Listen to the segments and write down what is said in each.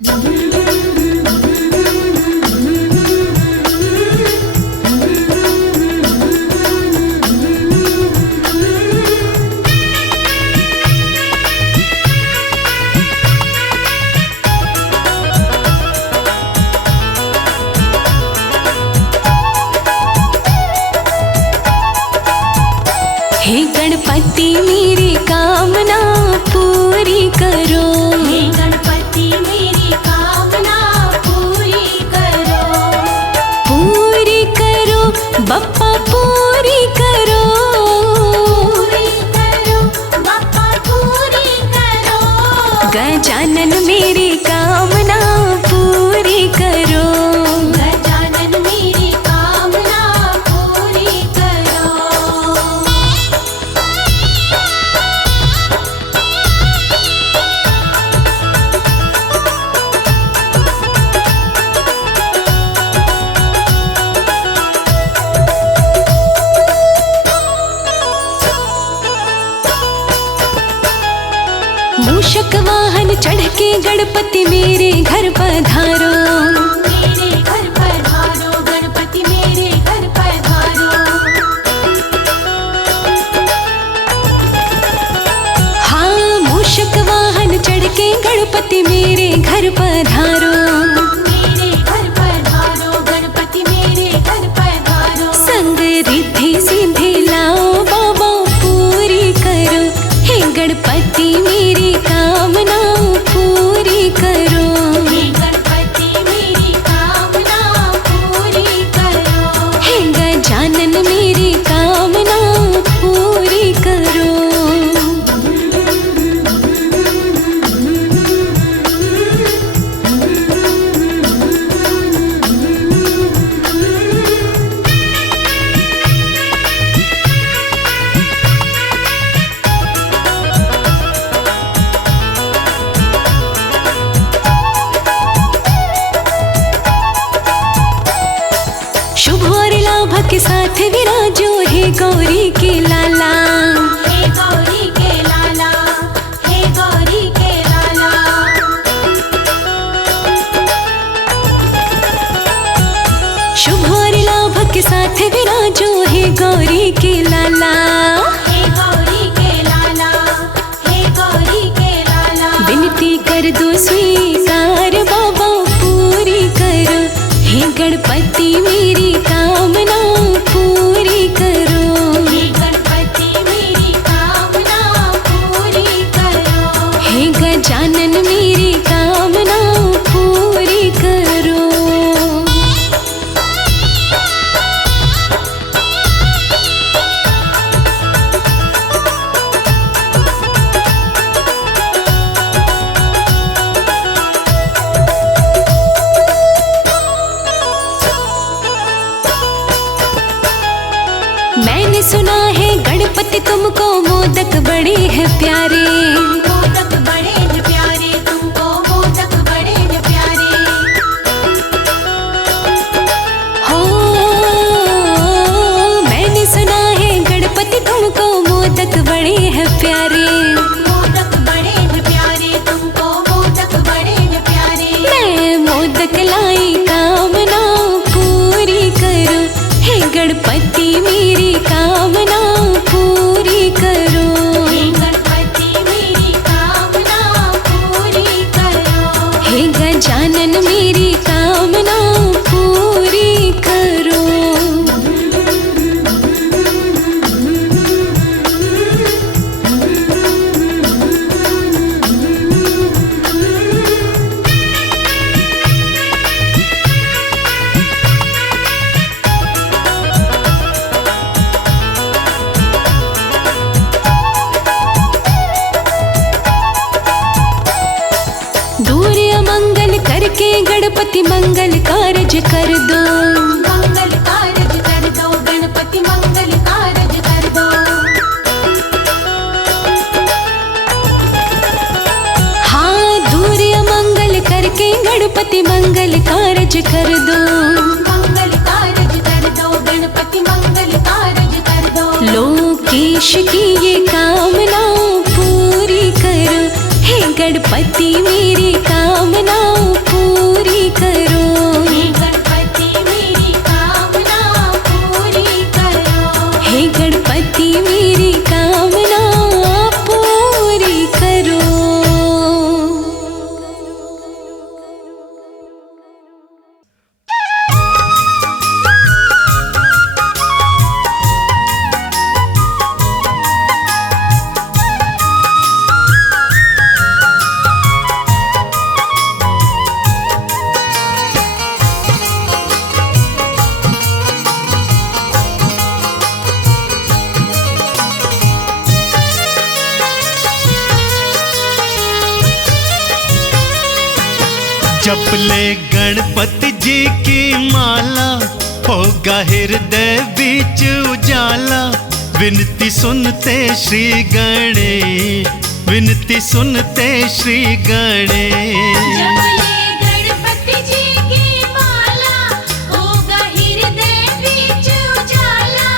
हे गणपति मेरी कामना पूरी करो। हे गणपति मेरी कामना पूरी करो। पूरी करो बप्पा पूरी करो। पूरी करो बप्पा पूरी करो। गजानन मेरी कामना पूरी करो। गजानन मेरी कामना पूरी करो। मूषक वाहन चढ़ के गणपति मेरे घर पधारो। मेरे घर पधारो गणपति मेरे घर पधारो। हाँ मूषक वाहन चढ़ के गणपति मेरे घर पधारो। मेरे घर पधारो गणपति मेरे घर पधारो। संग रिद्धि सिद्धि लाओ बाबा पूरी करो। हे गणपति मेरी कामना पूरी करो। हे गणपति मेरी कामना पूरी करो। हे गजानन मेरी कामना पूरी करो। शुभ और लाभ के साथ विराजो हे गौरी के लाला। हे गौरी के लाला। हे गौरी के लाला। शुभ और लाभ के साथ विराजो हे गौरी के लाला। हे गौरी के लाला। हे गौरी के लाला। विनती कर दो स्वीकार बाबा पूरी करो। हे गणपति मेरी कामना पूरी करो। हे गणपति मेरी कामना पूरी करो। हे गजानन मेरी कामना पूरी करो। मैंने सुना है गणपति तुमको मोदक बड़े हैं प्यारे। मोदक बड़े हैं प्यारे तुमको। मोदक बड़े हैं प्यारे। हो मैंने सुना है गणपति तुमको मोदक बड़े हैं प्यारे। मोदक बड़े हैं प्यारे तुमको। मोदक बड़े हैं प्यारे। मैं मोदक लाई कामना पूरी करो। हे गणपति मेरी कामना पूरी करो। हे गणपति मेरी कामना पूरी करो। हे गजानन मेरी कामना पूरी करो। दूर अमंगल करके गणपति मंगल कारज कर दो। मंगल कारज कर दो गणपति मंगल कारज कर दो। हाँ दूर अमंगल करके गणपति मंगल कारज कर दो। मंगल कारज कर दो गणपति मंगल कारज कर दो। लोकेश की ये कामना पूरी करो। हे गणपति मेरी कामना जपले गणपति जी की माला, होगा हृदय बीच उजाला। विनती सुनते श्री गणेश, विनती सुनते श्री गणेश। जपले गणपति जी की माला, होगा हृदय बीच उजाला।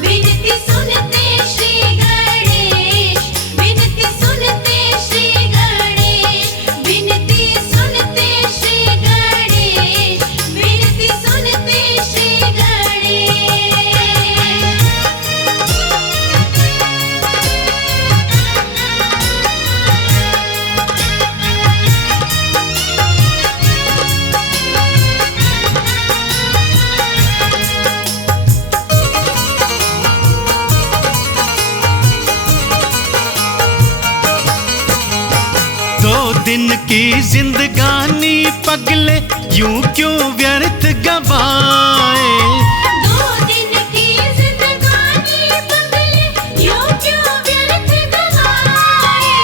विनती सुनते श्री गणेश, विनती सुनते श्री गणेश, विनती सुनते श्री गणेश, विनती सुनते श्री गणेश। दिन की जिंदगानी पगले यूं क्यों व्यर्थ गवाए। 2 दिन की जिंदगानी पगले यूं क्यों व्यर्थ गवाए।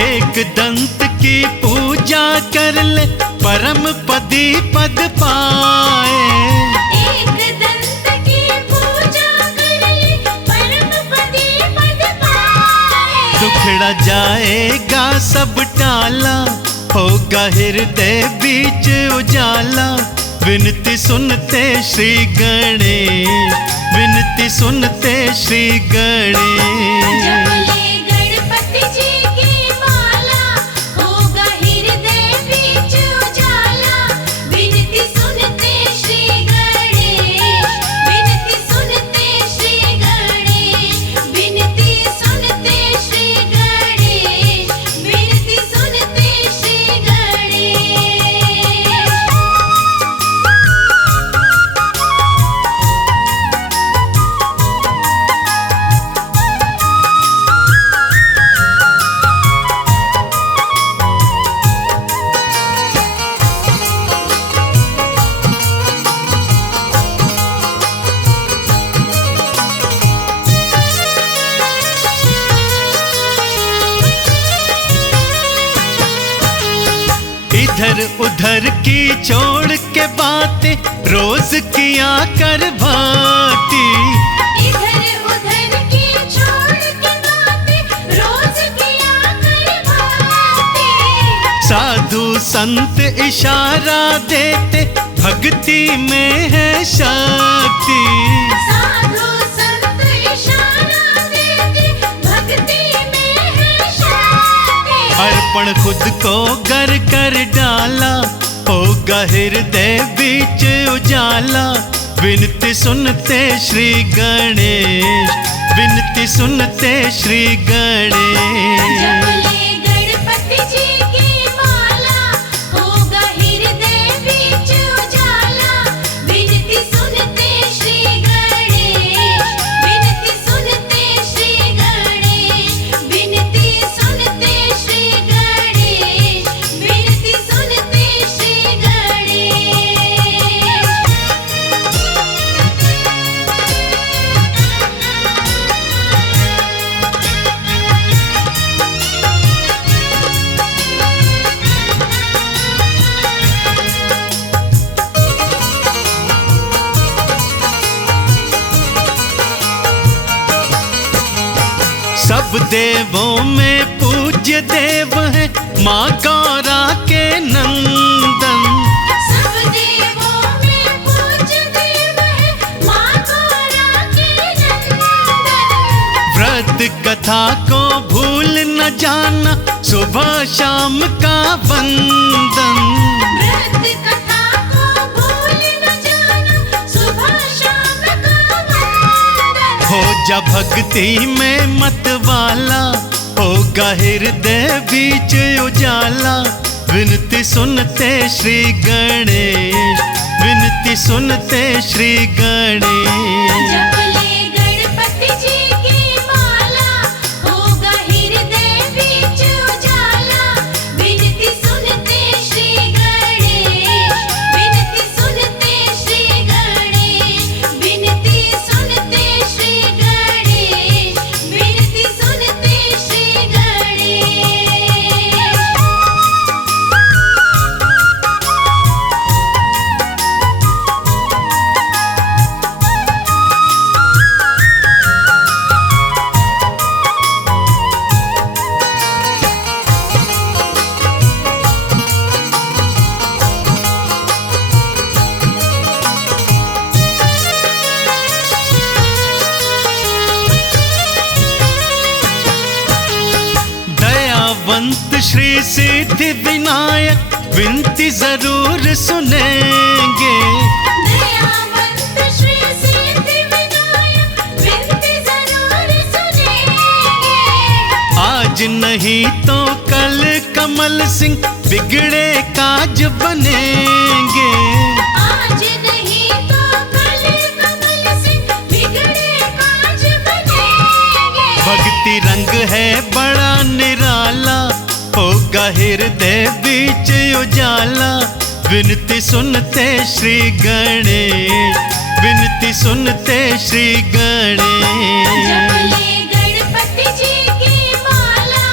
एक दंत की पूजा कर ले, परम पदी पद पाए। एक दंत की पूजा कर ले, परम पदी पद पाए। दुखड़ा जाएगा सब टाला, होगा हृदय बीच उजाला। विनती सुनते श्री गणेश, विनती सुनते श्री गणेश। जपले गणपति जी की माला, होगा हृदय बीच उजाला। विनती सुनते श्री गणेश, विनती सुनते श्री गणेश, विनती सुनते श्री गणेश, विनती सुनते श्री गणेश। इधर उधर की छोड़ के बातें रोज किया कर भाती। इधर उधर की छोड़ के बातें रोज किया कर बातें। साधु संत इशारा देते, भक्ति में है शक्ति। साधु संत इशारा देते, भक्ति में है शक्ति। अर्पण खुद को गर कर डाला, होगा हृदय बीच उजाला। विनती सुनते श्री गणेश, विनती सुनते श्री गणेश। जपले गणपति जी की माला, होगा हृदय बीच उजाला। विनती सुनते श्री गणेश, विनती सुनते श्री गणेश, विनती सुनते श्री गणेश, विनती सुनते श्री गणेश। सब देवों में पूज्य देव है, माँ गौरा के नंदन। सब देवों में पूज्य देव है, माँ गौरा के नंदन। व्रत कथा को भूल न जाना, सुबह शाम का वंदन। व्रत कथा को भूल न जाना, सुबह शाम का वंदन। हो जा भक्ति में मत वाला, होगा हृदय बीच उजाला। विनती सुनते श्री गणेश, विनती सुनते श्री गणेश। जपले गणपति जी की माला, होगा हृदय बीच उजाला। विनती सुनते श्री गणेश, विनती सुनते श्री गणेश, विनती सुनते श्री गणेश, विनती सुनते श्री गणेश। दयावंत श्री सिद्धि विनायक विनती जरूर सुनेंगे। दयावंत श्री सिद्धि विनायक विनती जरूर सुनेंगे। आज नहीं तो कल कमल सिंह बिगड़े काज बनेंगे। आज नहीं तो कल कमल सिंह बिगड़े काज बनेंगे। भक्ति रंग है बड़ा निराला, होगा हृदय बीच उजाला। विनती सुनते श्री गणेश, विनती सुनते श्री गणेश। जपले गणपति जी की माला,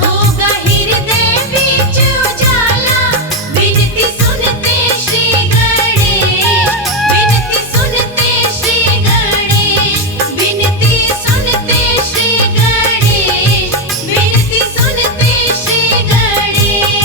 होगा हृदय बीच उजाला। विनती सुनते श्री गणेश, विनती सुनते श्री गणेश, विनती सुनते श्री गणेश, विनती सुनते श्री गणेश।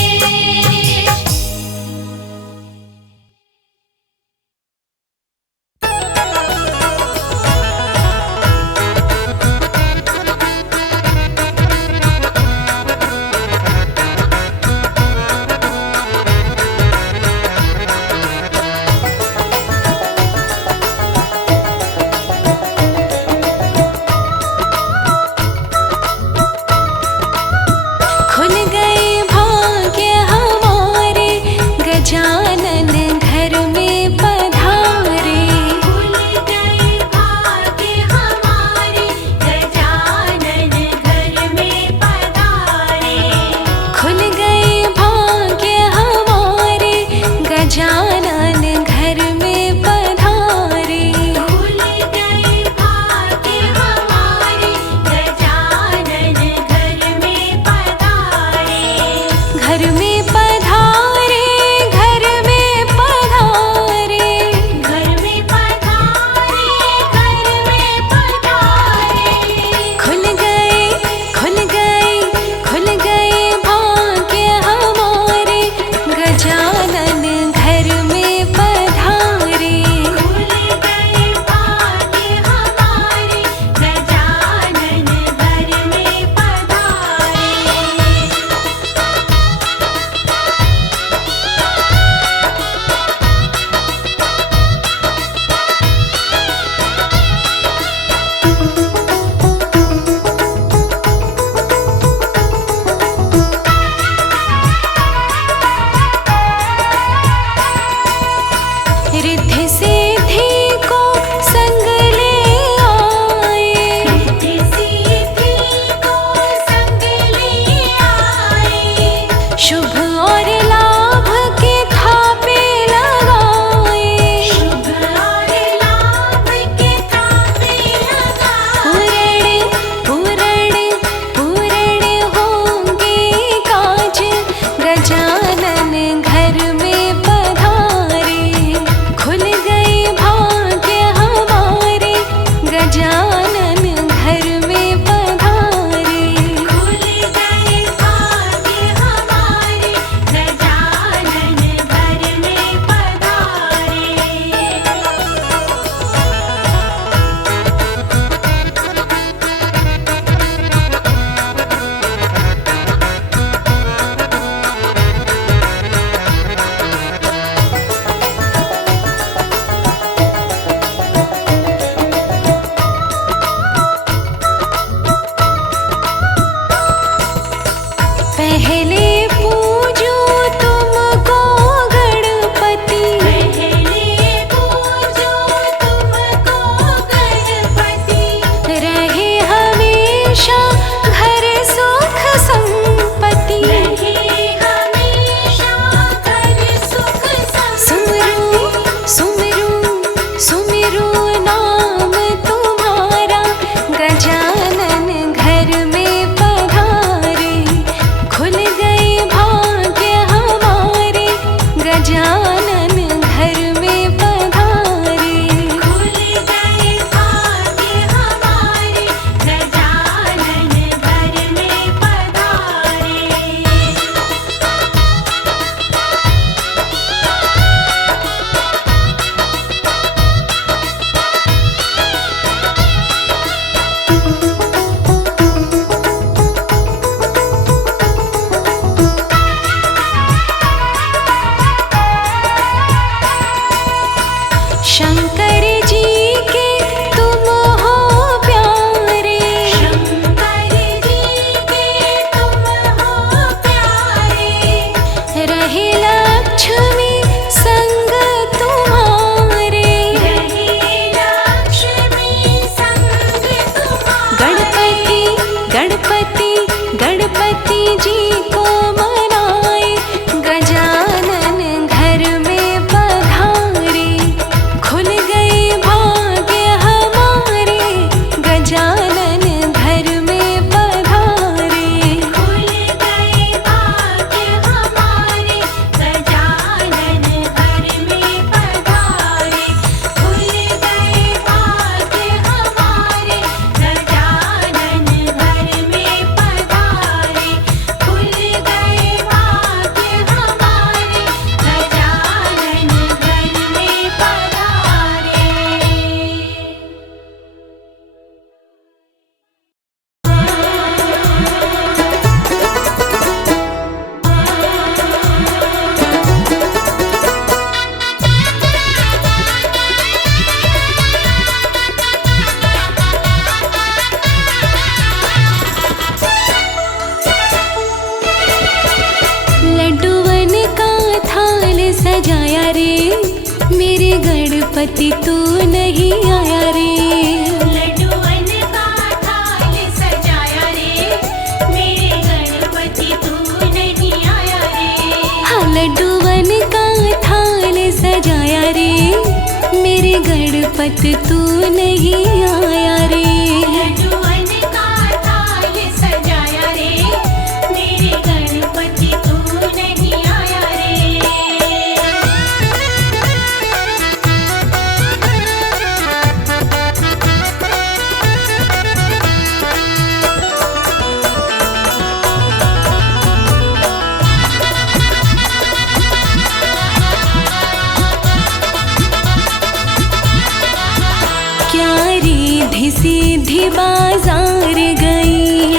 गणपति तू नहीं आया रे। लड्डूवन का थाल सजाया रे, मेरे गणपति तू नहीं आया रे। हाँ लड्डूवन का थाल सजाया रे, मेरे गणपति तू नहीं आया रे। लड्डूवन का थाल सजाया रे, मेरे गणपति तू नहीं आया रे। क्या रिद्धि सिद्धि बाजार गई,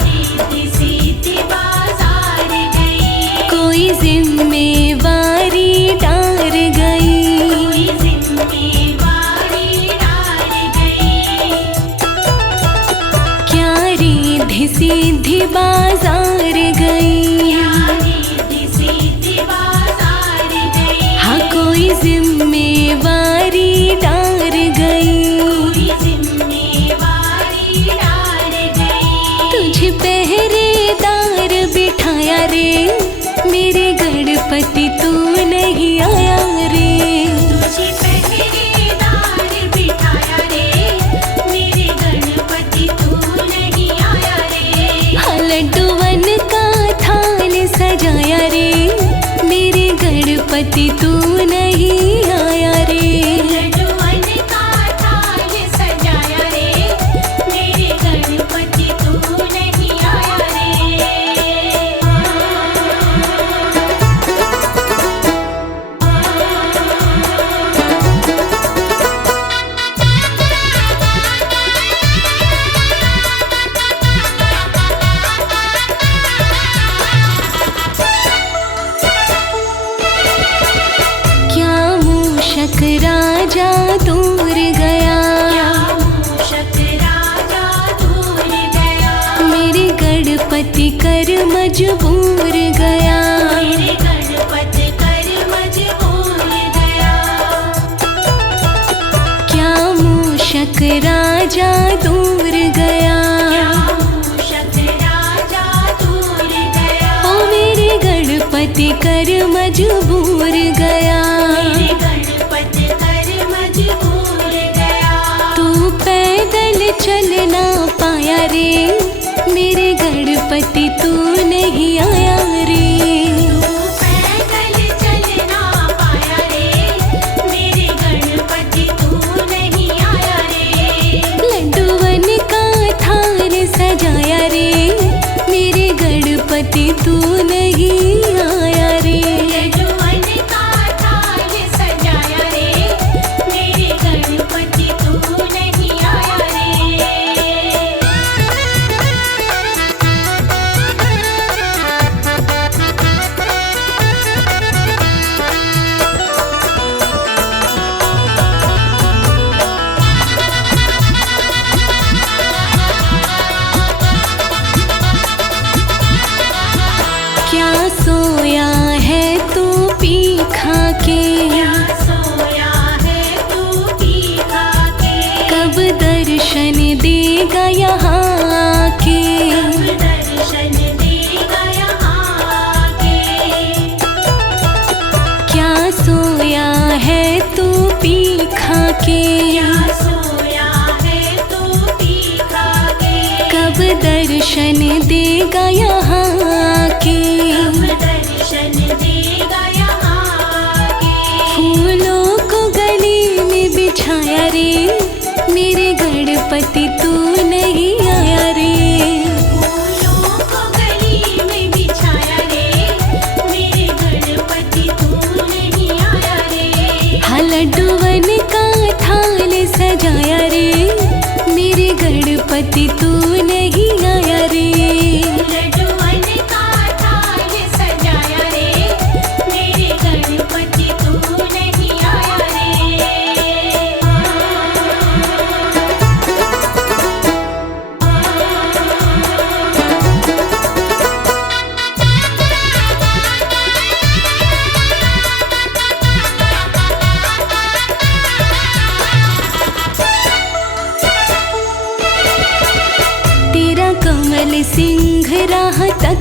रिद्धि सिद्धि बाजार गई, कोई जिम्मेवारी डार गई। कोई जिम्मेवारी डाल गई। क्या रिद्धि सिद्धि बाजार गई, रिद्धि सिद्धि बाजार गई, हाँ कोई जिम्मेवारी डार गई। कोई जिम्मेवारी डाल गई। तुझे पहरेदार बिठाया रे, मेरे गणपति तू नहीं आया रे। तुझे पहरेदार बिठाया रे, मेरे गणपति तू नहीं आया रे। हाँ लड्डूवन का थाल सजाया रे, मेरे गणपति तू नहीं आया रे। लड्डूवन का थाल सजाया रे, मेरे गणपति तू नहीं आया रे। क्या मूषक राजा दूर गया, मूषक राजा दूर गया, मेरे गणपति कर मजबूर गया। मेरे गणपति कर मजबूर गया। क्या मूषक राजा दूर गया, मूषक राजा दूर गया, ओ मेरे गणपति कर मजबूर गया। मेरे गणपति कर मजबूर गया। तू पैदल चल ना पाया रे, मेरे गणपति तू नहीं आया रे। तू पैदल चल ना पाया रे, मेरे गणपति तू नहीं आया रे। लड्डूवन का थाल सजाया रे, मेरे गणपति तू नहीं आया रे। लड्डूवन का थाल सजाया रे, मेरे गणपति तू नहीं आया रे। क्या सोया है तू पी खा के, क्या सोया है तू पी खा के, कब दर्शन देगा यहाँ आके। कब दर्शन देगा यहाँ आके। क्या सोया है तू पी खा के, क्या सोया है तू पी खा के, कब दर्शन देगा यहाँ आके। कब दर्शन देगा यहाँ आके। फूलों को गली में बिछाया रे, मेरे गणपति तू नहीं आया रे। फूलों को गली में बिछाया रे, मेरे गणपति तू नहीं आया रे। हाँ लड्डूवन का थाल सजाया रे, मेरे गणपति तू नहीं आया रे। लड्डूवन का थाल सजाया रे, मेरे गणपति तू नहीं आया रे।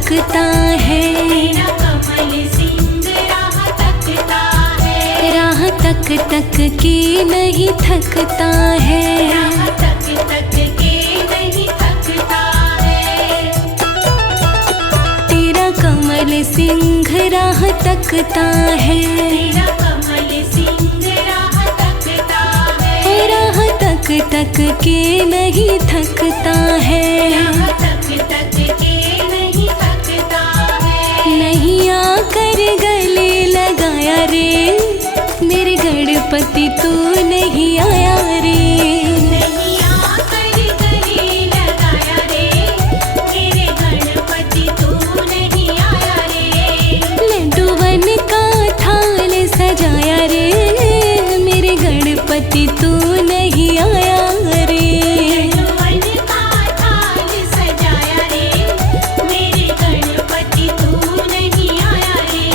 तकता है, तेरा कमल सिंह राह तकता है, राह तक तक के नहीं थकता है, राह तक तक के नहीं थकता है। तेरा कमल सिंह राह तकता है, तेरा कमल सिंह राह तकता है, राह तक तक के नहीं थकता है, राह तक तक के नहीं थकता है। नहीं आकर गले लगाया रे, मेरे गणपति तू नहीं आया रे, नहीं आकर गले लगाया रे, मेरे गणपति तू नहीं आया रे। लड्डू बन का थाल सजाया रे, मेरे गणपति तू नहीं आया रे, लड्डूवन का थाल सजाया रे, मेरे गणपति तू नहीं आया रे।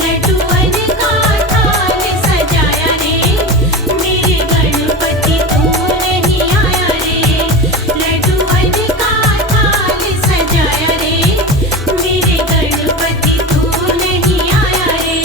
लड्डूवन का थाल सजाया रे, मेरे गणपति तू नहीं आया रे। लड्डूवन का थाल सजाया रे, मेरे गणपति तू नहीं आया रे।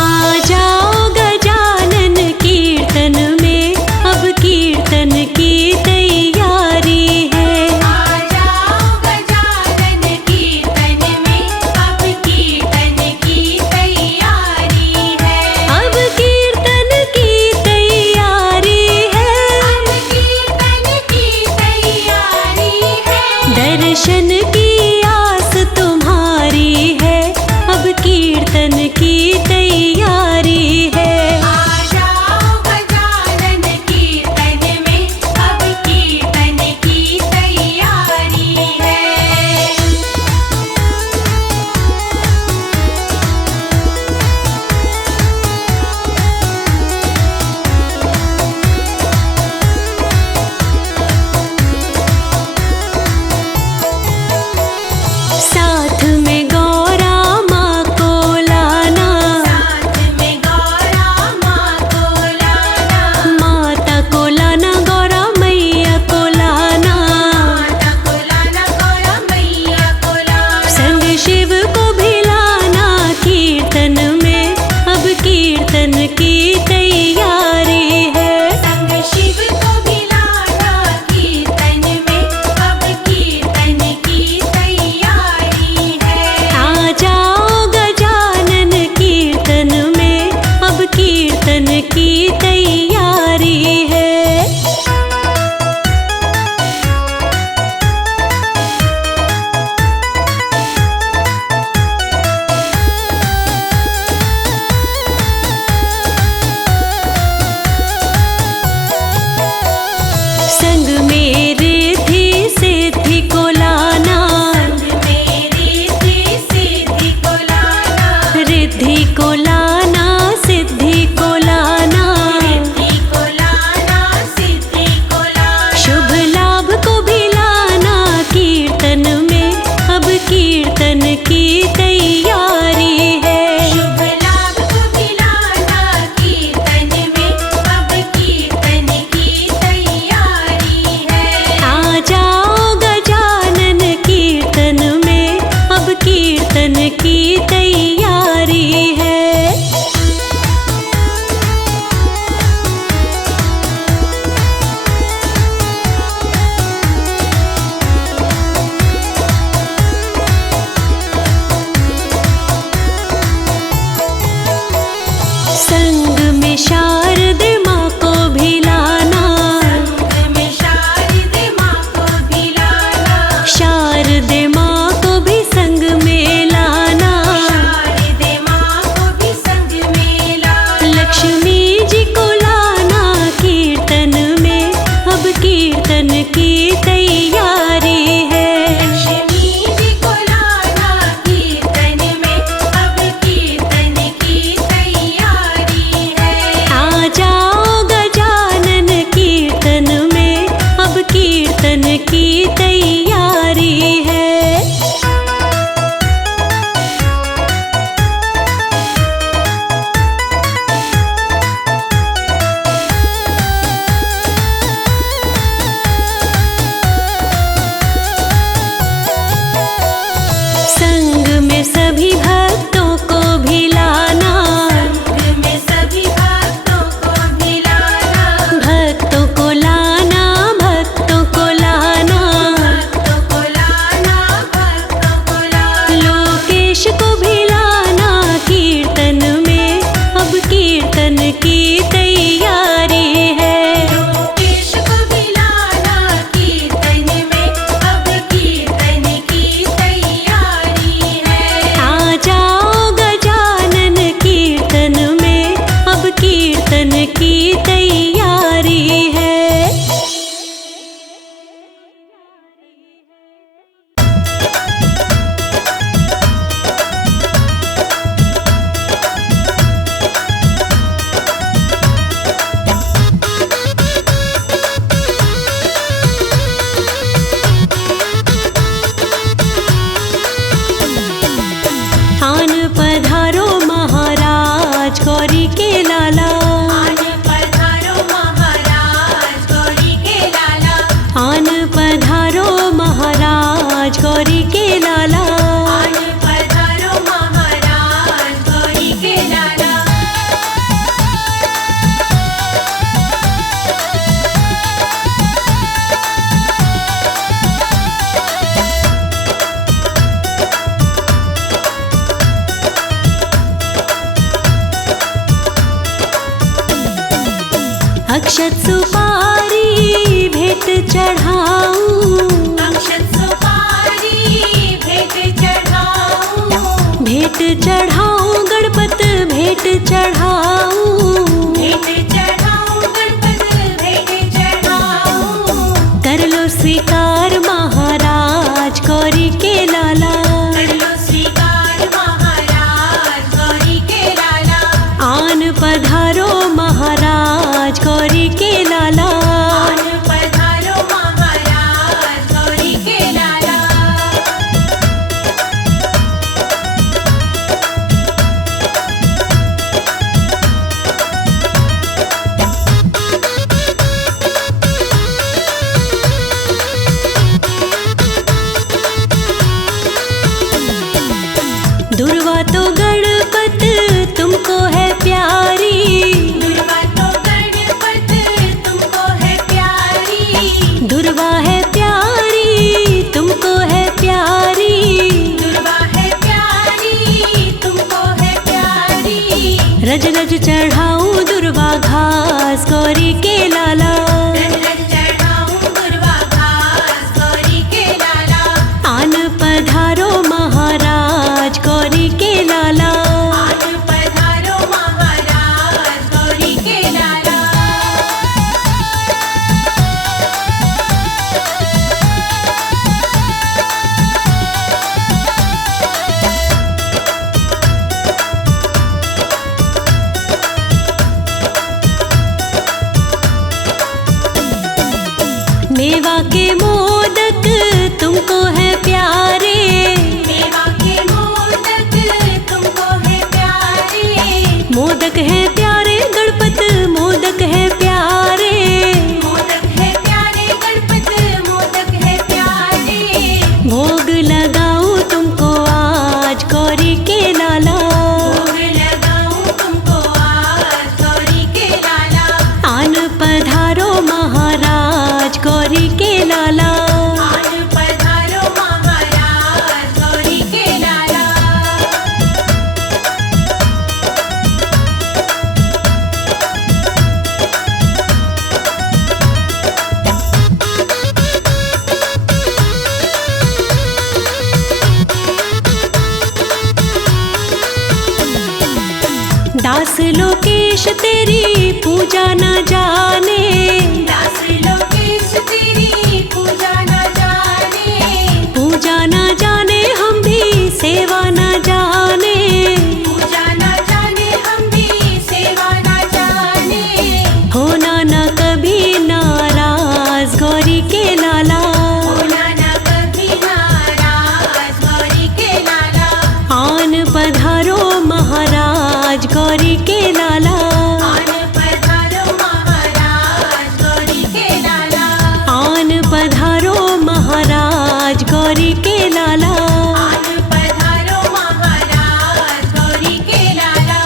आ जाओ गजानन कीर्तन में, अब कीर्तन की तैयारी है, आ जाओ गजानन कीर्तन में, अब कीर्तन की तैयारी है, अब कीर्तन की तैयारी है, अब कीर्तन की तैयारी है। दर्शन की आस तुम्हारी है, अब कीर्तन की तैयारी है, आ जाओ गजानन कीर्तन में, अब कीर्तन की तैयारी है। साथ में गौरा माँ को लाना, साथ में गौरा माँ को लाना, माता को लाना, गौरा मैया को लाना, माता को लाना, गौरा मैया को लाना। संग शिव को भी लाना कीर्तन में, अब कीर्तन की तैयारी है, संग शिव को भी लाना कीर्तन में, अब कीर्तन की तैयारी है। आ जाओ गजानन कीर्तन में, अब कीर्तन की तैयारी है। संग मेरे थी सिद्धि को लाना, संग मेरी थी सिद्धि को लाना, रिद्धि को लाना, सिद्धि को लाना, सिद्धि को लाना, सिद्धि को लाना। शुभ लाभ को भी लाना कीर्तन में, अब कीर्तन की तैयारी है, शुभ लाभ को भी लाना कीर्तन में, अब कीर्तन की तैयारी है। आ जाओ गजानन कीर्तन में, अब कीर्तन की तैयारी है। संग में शारद माँ को भी लाना, संग में शारद माँ को भी लाना, शारद माँ को भी संग में लाना, के लाला। आन पधारो महाराज गौरी के लाला। अक्षत सुपारी भेंट चढ़ाऊं, अक्षत सुपारी भेंट चढ़ाऊं, भेंट चढ़ाऊं गणपत भेंट चढ़ाऊं, भेंट चढ़ाऊं गणपत भेंट चढ़ाऊं। कर लो स्वीकार महाराज गौरी के लाला। कर लो स्वीकार महाराज गौरी के लाला। आन पधारो महाराज गौरी के लाला। आन पधारो महाराज गौरी के लाला। दुर्वा तो गणपत तुमको है प्यारी, दुर्वा तो गणपत तुमको है प्यारी। दुर्वा है प्यारी तुमको है प्यारी। दुर्वा है प्यारी तुमको है प्यारी। रज रज चढ़ाऊं दुर्वा घास गौरी के लाला। रज रज चढ़ाऊं दुर्वा घास गौरी के लाला। आन पधारो महाराज गौरी के लाला। आन पधारो महाराज गौरी के लाला। मेवा के मोदक तुमको है प्यारे। मेवा के मोदक तुमको है प्यारे। मोदक है प्यारे गणपत मोदक है प्यारे। मोदक है प्यारे गणपत मोदक है प्यारे। भोग लगाऊं तुमको आज गौरी के लाला। भोग लगाऊं तुमको आज गौरी के लाला। आन पधारो महाराज गौरी के लाला। आन पधारो महाराज गौरी के लाला। दास लोकेश तेरी पूजा न जाने। दास लोकेश तेरी पूजा न जाने। पूजा न जाने हम भी सेवा न जाने। पूजा न जाने हम भी सेवा न जाने। होना न कभी नाराज गौरी के लाला। होना न कभी नाराज गौरी के लाला। आन पधारो महाराज गौरी के लाला। आन पधारो महाराज गौरी के लाला। आन पधारो महाराज गौरी के लाला। आन पधारो महाराज गौरी के लाला।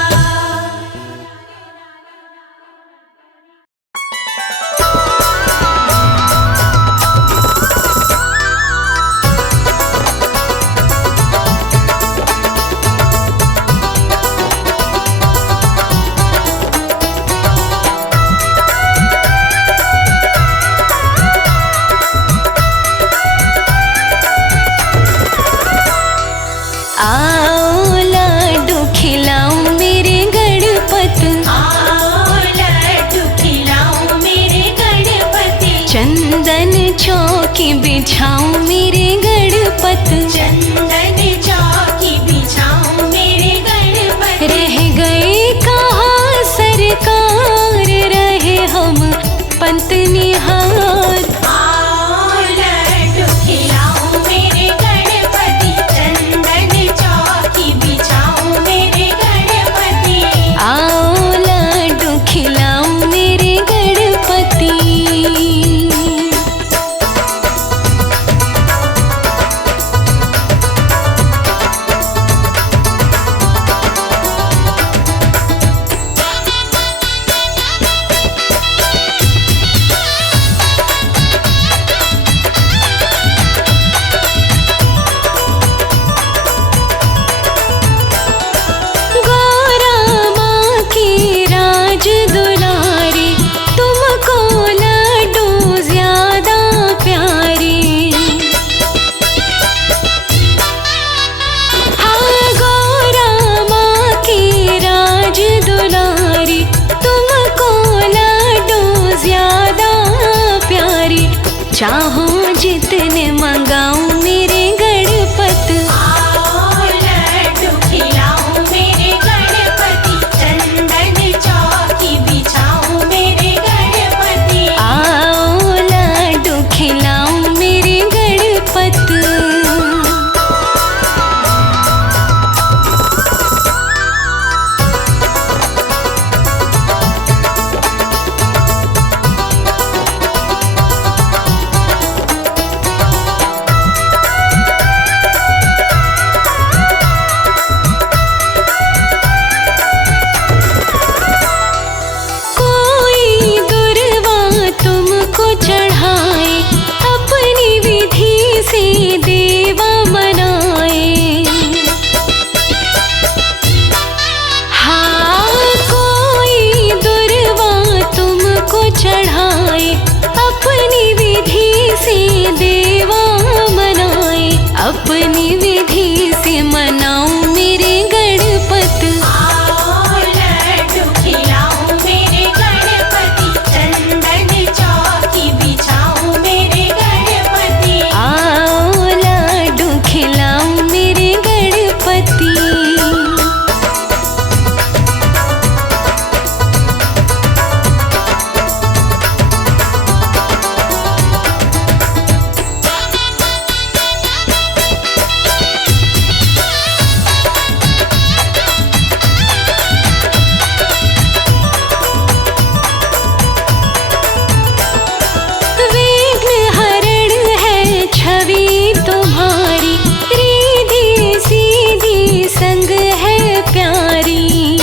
आओ लाडू खिलाऊं मेरे गणपत। आओ लड्डू खिलाऊं मेरे गणपति। चंदन चौकी बिछाऊं मेरे गणपत। चंदन चौकी बिछाऊं मेरे गणपति। रह गए कहाँ सरकार रहे हम पंत निहार। आओ लड्डू खिलाऊं मेरे गणपति। चंदन चौकी बिछाऊं मेरे गणपति। आओ लाडू खिलाऊं मेरे गणपति। अपनी विधि से मनाऊं मेरे गणपत। आओ लड्डू खिलाऊं मेरे गणपति, चंदन चौकी बिछाऊं मेरे गणपति। आओ लाडू खिलाऊं मेरे गणपति। विघ्न हरण है छवि तुम्हारी, रिधि सीधी संग है प्यारी।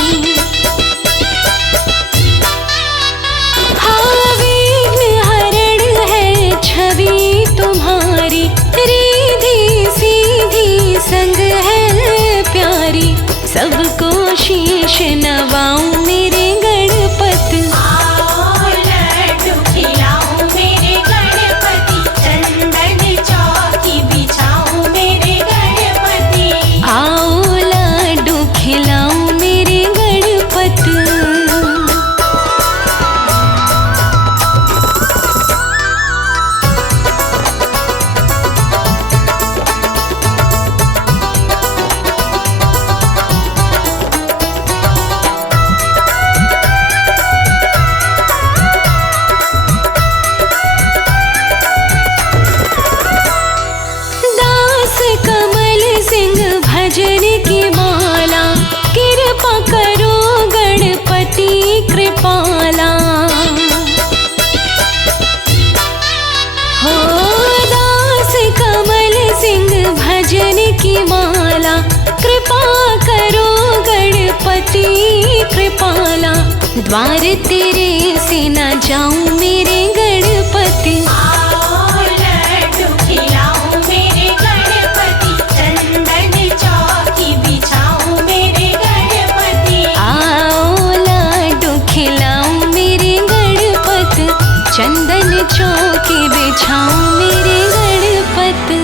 हाँ विघ्न हरण है छवि तुम्हारी, रिधि सीधी संग है प्यारी। सबको शीश नवाऊं मेरे गणपत। आओ लड्डू खिलाऊं मेरे गणपति, चंदन चौकी बिछाऊं मेरे गणपति। आओ लाडू खिलाऊं मेरे गणपत। दास कमल सिंह भजन की माला, कृपा करो गणपति कृपाला। हो दास कमल सिंह भजन की माला, कृपा करो गणपति कृपाला। द्वार तेरे से न जाऊं मेरे गणपति। आओ लड्डू खिलाऊं मेरे गणपति, चंदन चौकी बिछाऊं मेरे गणपति। आओ लाडू खिलाऊं मेरे गणपत, चंदन चौकी बिछाऊं मेरे गणपत।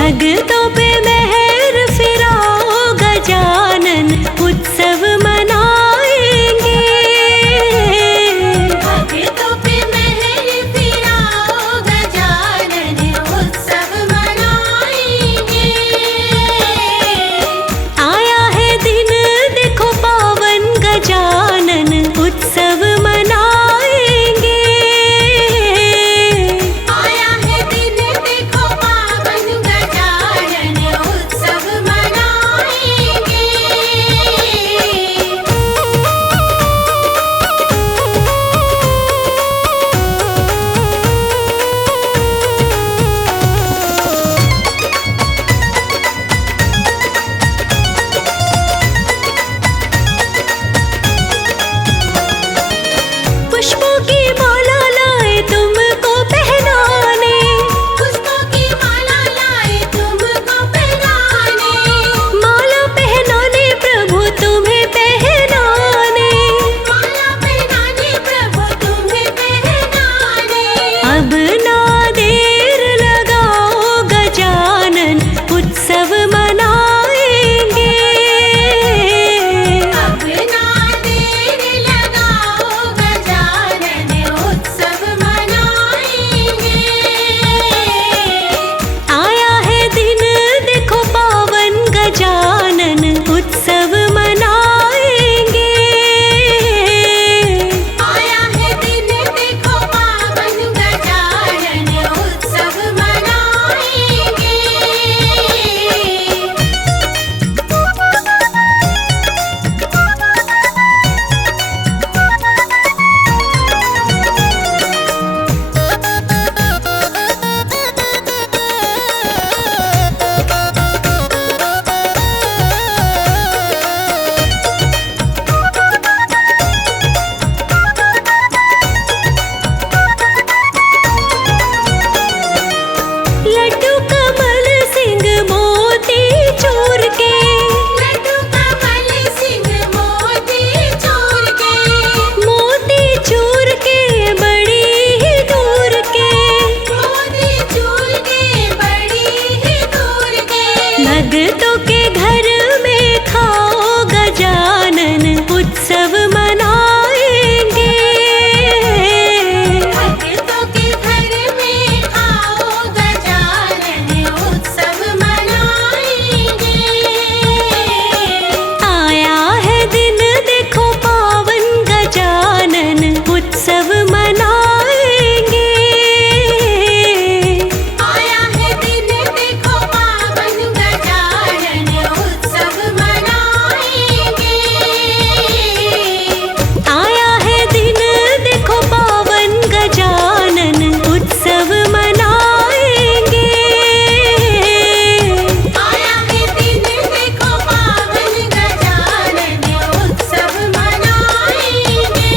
भक्तों पे मेहर फिराओ गजानन, उत्सव मनाएंगे। भक्तों पे मेहर फिराओ गजानन, उत्सव मनाएंगे। आया है दिन देखो पावन गजानन, उत्सव मनाएंगे। आया है दिन देखो पावन गजानन, उत्सव मनाएंगे। पुष्पों की माला लाए तुमको पहनाने, पुष्पों की माला लाए तुमको पहनाने। माला पहनाने प्रभु तुम्हें पहनाने। माला पहनाने प्रभु तुम्हें पहनाने। अब ना देर लगाओ गजानन, उत्सव मनाएंगे। अब ना देर लगाओ गजानन, उत्सव मनाएंगे। आया है दिन देखो पावन गजानन, उत्सव मनाएंगे। आया है दिन देखो पावन गजानन, उत्सव मनाएंगे। लड्डू कमल सिंह मोती चूर के, लड्डू कमल सिंह मोती चूर के। मोती चूर के बड़ी ही दूर के, मोती चूर के बड़ी ही दूर के। भक्तों के घर में खाओ गजानन, उत्सव मनाएंगे। भक्तों के घर में आओ गजानन, उत्सव मनाएंगे। आया है दिन देखो पावन गजानन, उत्सव मनाएंगे। आया है दिन देखो पावन गजानन, उत्सव मनाएंगे। आया है दिन देखो पावन गजानन, उत्सव मनाएंगे। आया है दिन देखो पावन गजानन, उत्सव मनाएंगे।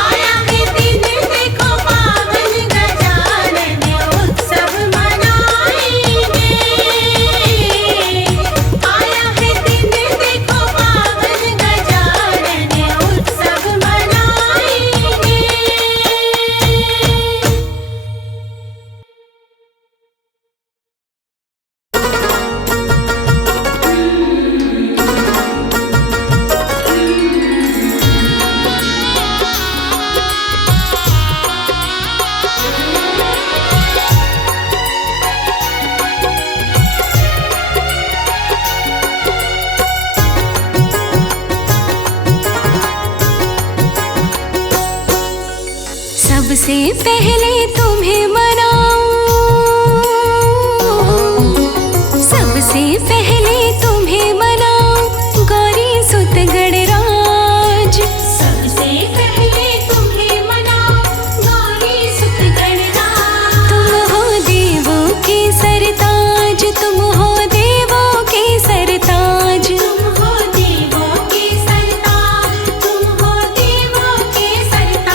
आया है दिन देखो पावन गजानन, उत्सव मनाएंगे। आया है दिन देखो पावन गजानन, उत्सव सबसे पहले तुम्हें मनाऊं, सबसे पहले तुम्हें मनाऊं गौरी सुत गणराज। सबसे पहले तुम्हें मनाओ गौरी सुत गणराज। तुम हो देवों के सरताज, तुम हो देवों के सरताज। तुम हो देवों के सरताज, तुम हो देवों के सरताज।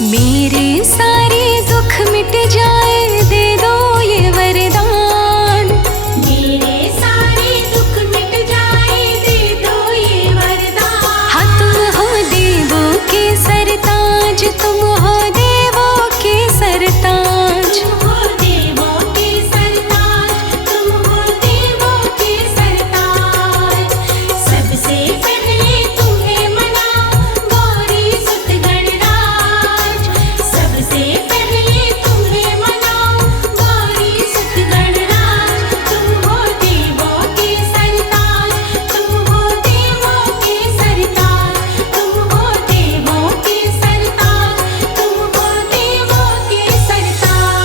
मेरे सारे दुख मिट जाए, दे दो ये वरदान। मेरे सारे दुख मिट जाए, दे दो ये वरदान। हाँ तुम हो देवों के सरताज, तुम हो देवों के सरताज। तुम हो देवों के सरताज, तुम हो देवों के सरताज। सबसे पहले तुम्हें मनाओ गौरी सुत गणराज। सबसे पहले तुम्हें मनाओ गौरी सुत गणराज। तुम हो देवों के सरताज, तुम हो देवों के सरताज। तुम हो देवों के सरताज, तुम हो देवों के सरताज।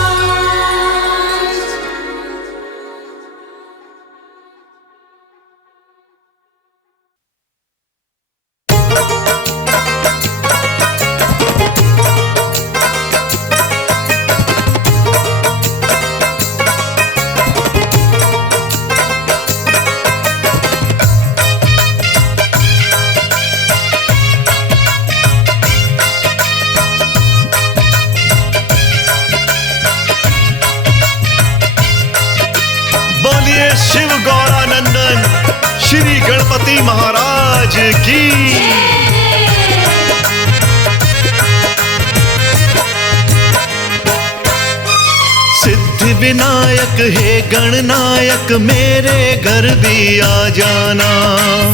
बोलिए शिव गौरानंदन श्री गणपति महाराज की। सिद्धि विनायक हे गणनायक, मेरे घर भी आ जाना।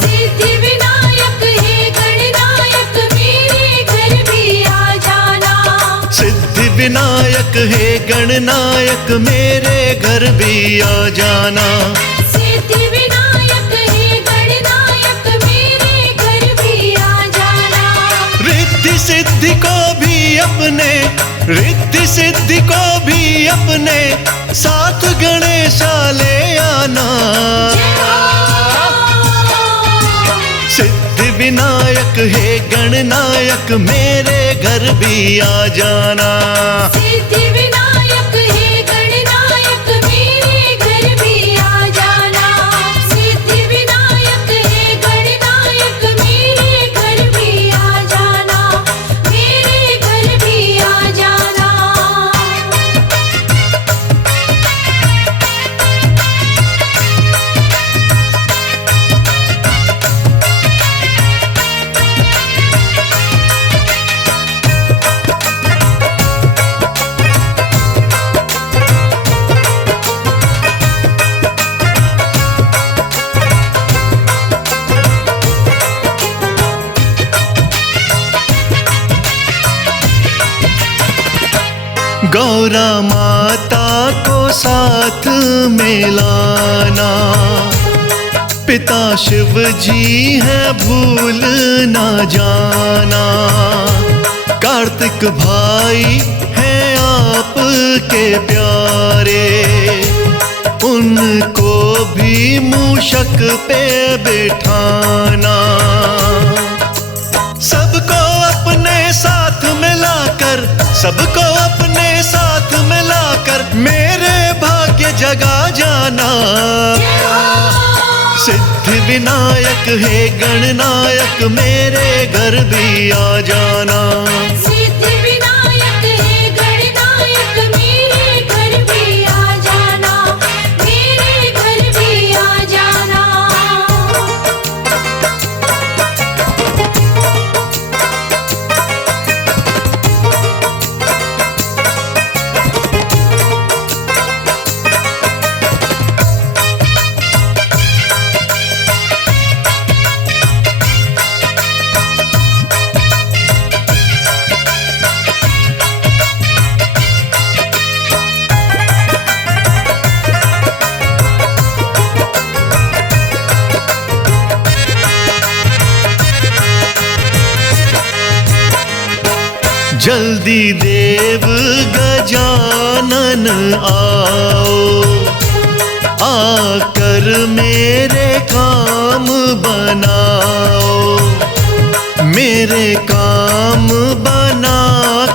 सिद्धि विनायक हे गणनायक, मेरे घर भी आ जाना। सिद्धि विनायक हे गणनायक, मेरे घर भी आ जाना। सिद्धि विनायक हे गणनायक, मेरे घर भी आ जाना। रिद्धि सिद्धि को भी अपने, रिद्धि सिद्धि को भी अपने साथ गणेशा ले आना। सिद्धि विनायक हे गणनायक, मेरे घर भी आ जाना। सिद्धि विनायक हे गणनायक, मेरे घर भी आ जाना। सिद्धि विनायक हे गणनायक, मेरे घर भी आ जाना। मेरे घर भी आ जाना। गौरा माता को साथ में लाना। पिता शिव जी है भूल ना जाना। कार्तिक भाई हैं आपके प्यारे, उनको भी मूषक पे बिठाना। सबको अपने साथ मिलाकर, सबको अपने साथ मिलाकर मेरे भाग्य जगा जाना। सिद्धि विनायक हे गणनायक, मेरे घर भी आ जाना। सिद्धि विनायक हे गणनायक, मेरे घर भी आ जाना। मेरे घर भी आ जाना। जल्दी देव गजानन आओ, आकर मेरे काम बनाओ। मेरे काम बना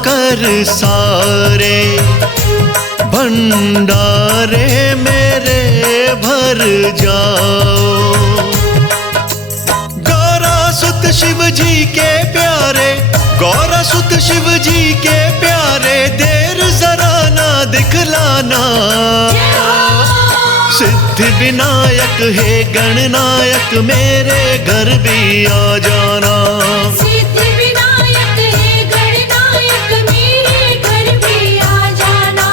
कर सारे, भंडारे मेरे भर जाओ। गौरा सुत सुत शिव जी के प्यारे, गौरा सुत शिव जी के प्यारे, देर जरा ना दिखलाना। सिद्धि विनायक हे गणनायक, मेरे घर भी आ जाना। सिद्धि विनायक हे गणनायक, मेरे घर भी आ जाना,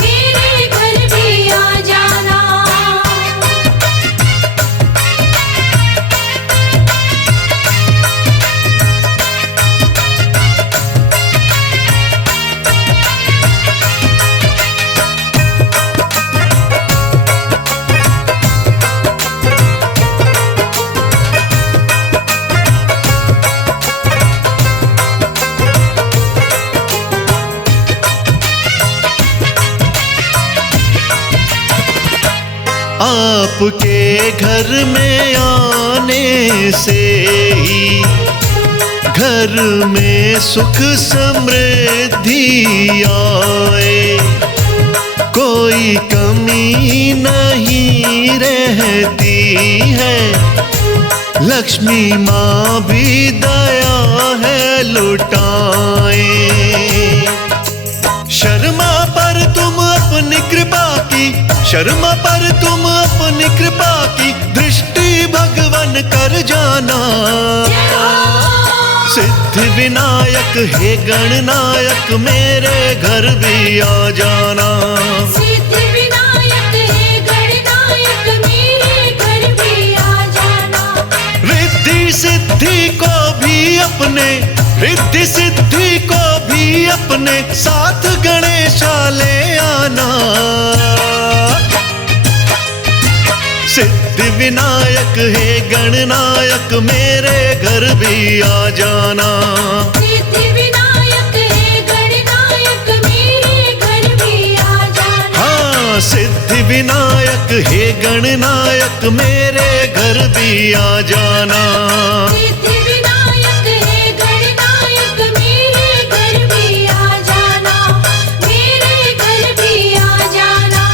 मेरे घर भी आ जाना। आपके घर में आने से ही घर में सुख समृद्धि आए, कोई कमी नहीं रहती है, लक्ष्मी माँ भी दया है लुटाए। शर्मा पर तुम अपनी कृपा की, शर्मा पर तुम अपनी कृपा की, दृष्टि भगवन कर जाना। सिद्धि विनायक हे गणनायक, मेरे घर भी आ जाना। सिद्धि विनायक हे गणनायक, मेरे घर भी आ जाना। रिद्धि सिद्धि को भी अपने, रिद्धि सिद्धि को भी अपने साथ गणेशा ले आना। सिद्धि विनायक हे गणनायक, मेरे घर भी आ जाना। सिद्धि विनायक हे गणनायक, मेरे घर भी आ जाना। हाँ, सिद्धि विनायक हे गणनायक, मेरे घर भी आ जाना। सिद्धि विनायक हे गणनायक, मेरे घर भी आ जाना, मेरे घर भी आ जाना।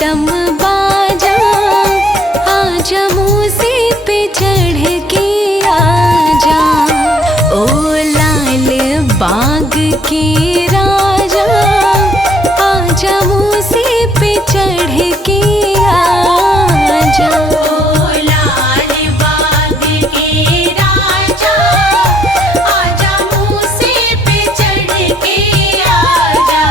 डम बाजा, आजा मूसे पे चढ़ के आजा। ओ लाल बाग के राजा, आजा मूसे पे चढ़ के आजा। ओ लाल बाग के राजा, आजा मूसे पे चढ़ के आजा।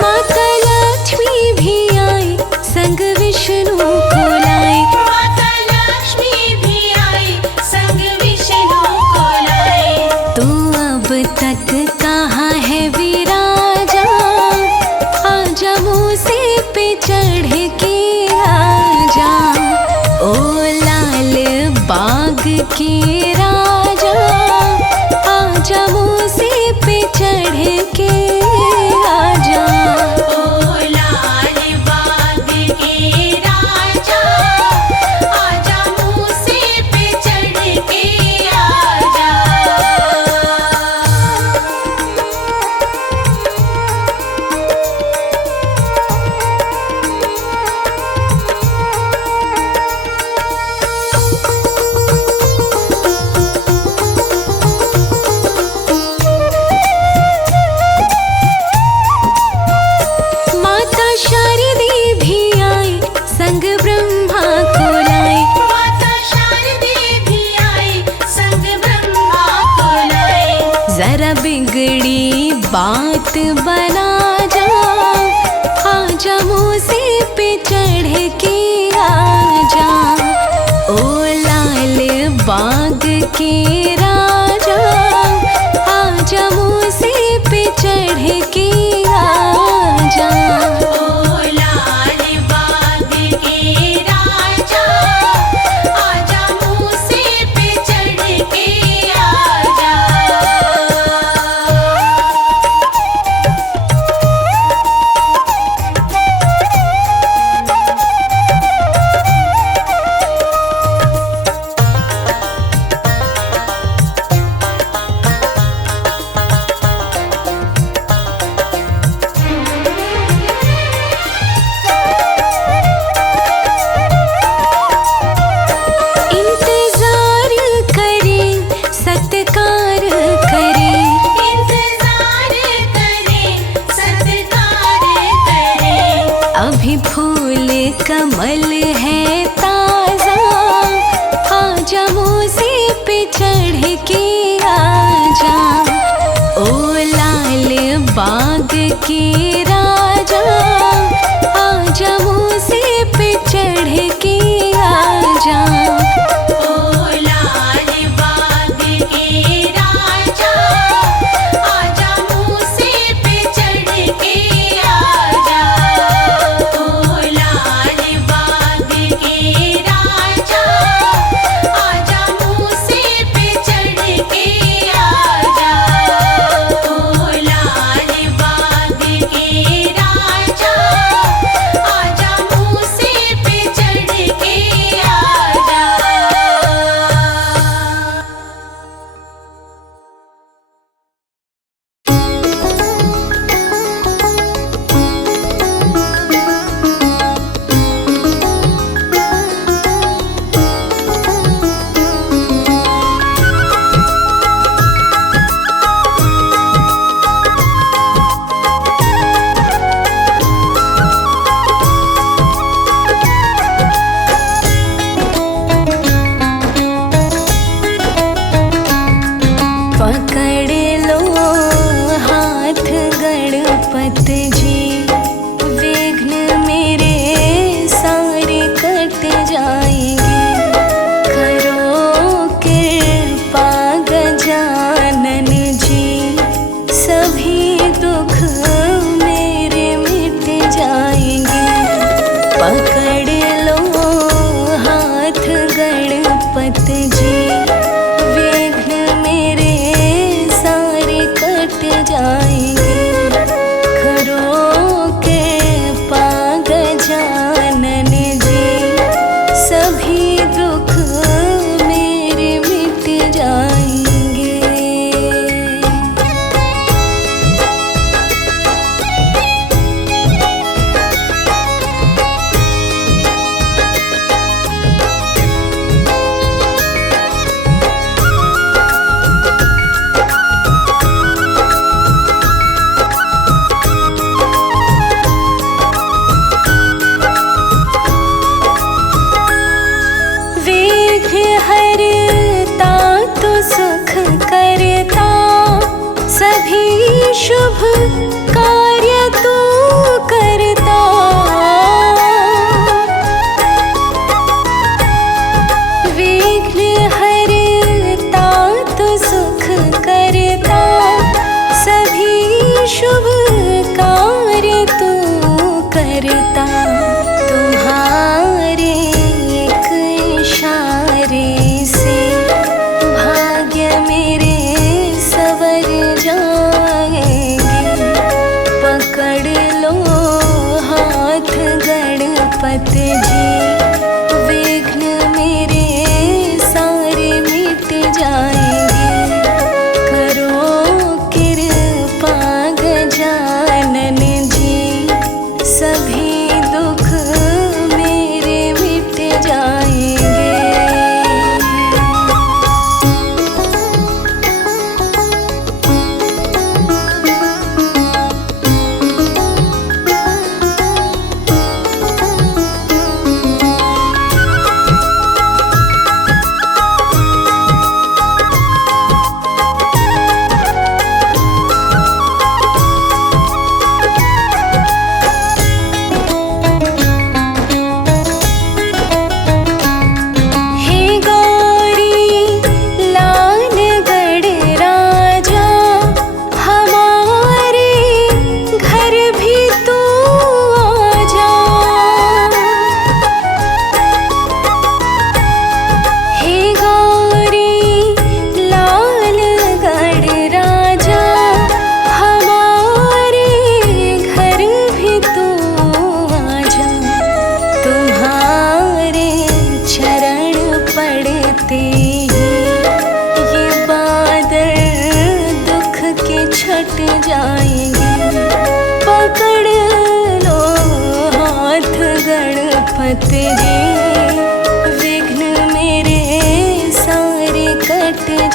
माता लक्ष्मी भी आई संग विष्णु को लाए। माता लक्ष्मी भी आई संग विष्णु को लाए। तू अब तक कहाँ है विराजा, आजा मूसे पे चढ़ के आजा। ओ लाल बाग के राजा, आजा मूसे पे चढ़ के आजा। ओ लाल बाग के राजा, आजा मूसे पे चढ़ के आजा। माता शारदे भी आई संग ब्रह्मा को लाए। माता शारदे भी आई संग ब्रह्मा को लाए। जरा बिगड़ी बात बना जा, आजा मूसे पे चढ़ के आजा। ओ लाल बाग के राजा, आजा मूसे पे चढ़ के आजा। ओ लाल बाग के राजा, आजा मूसे पे चढ़ के आजा।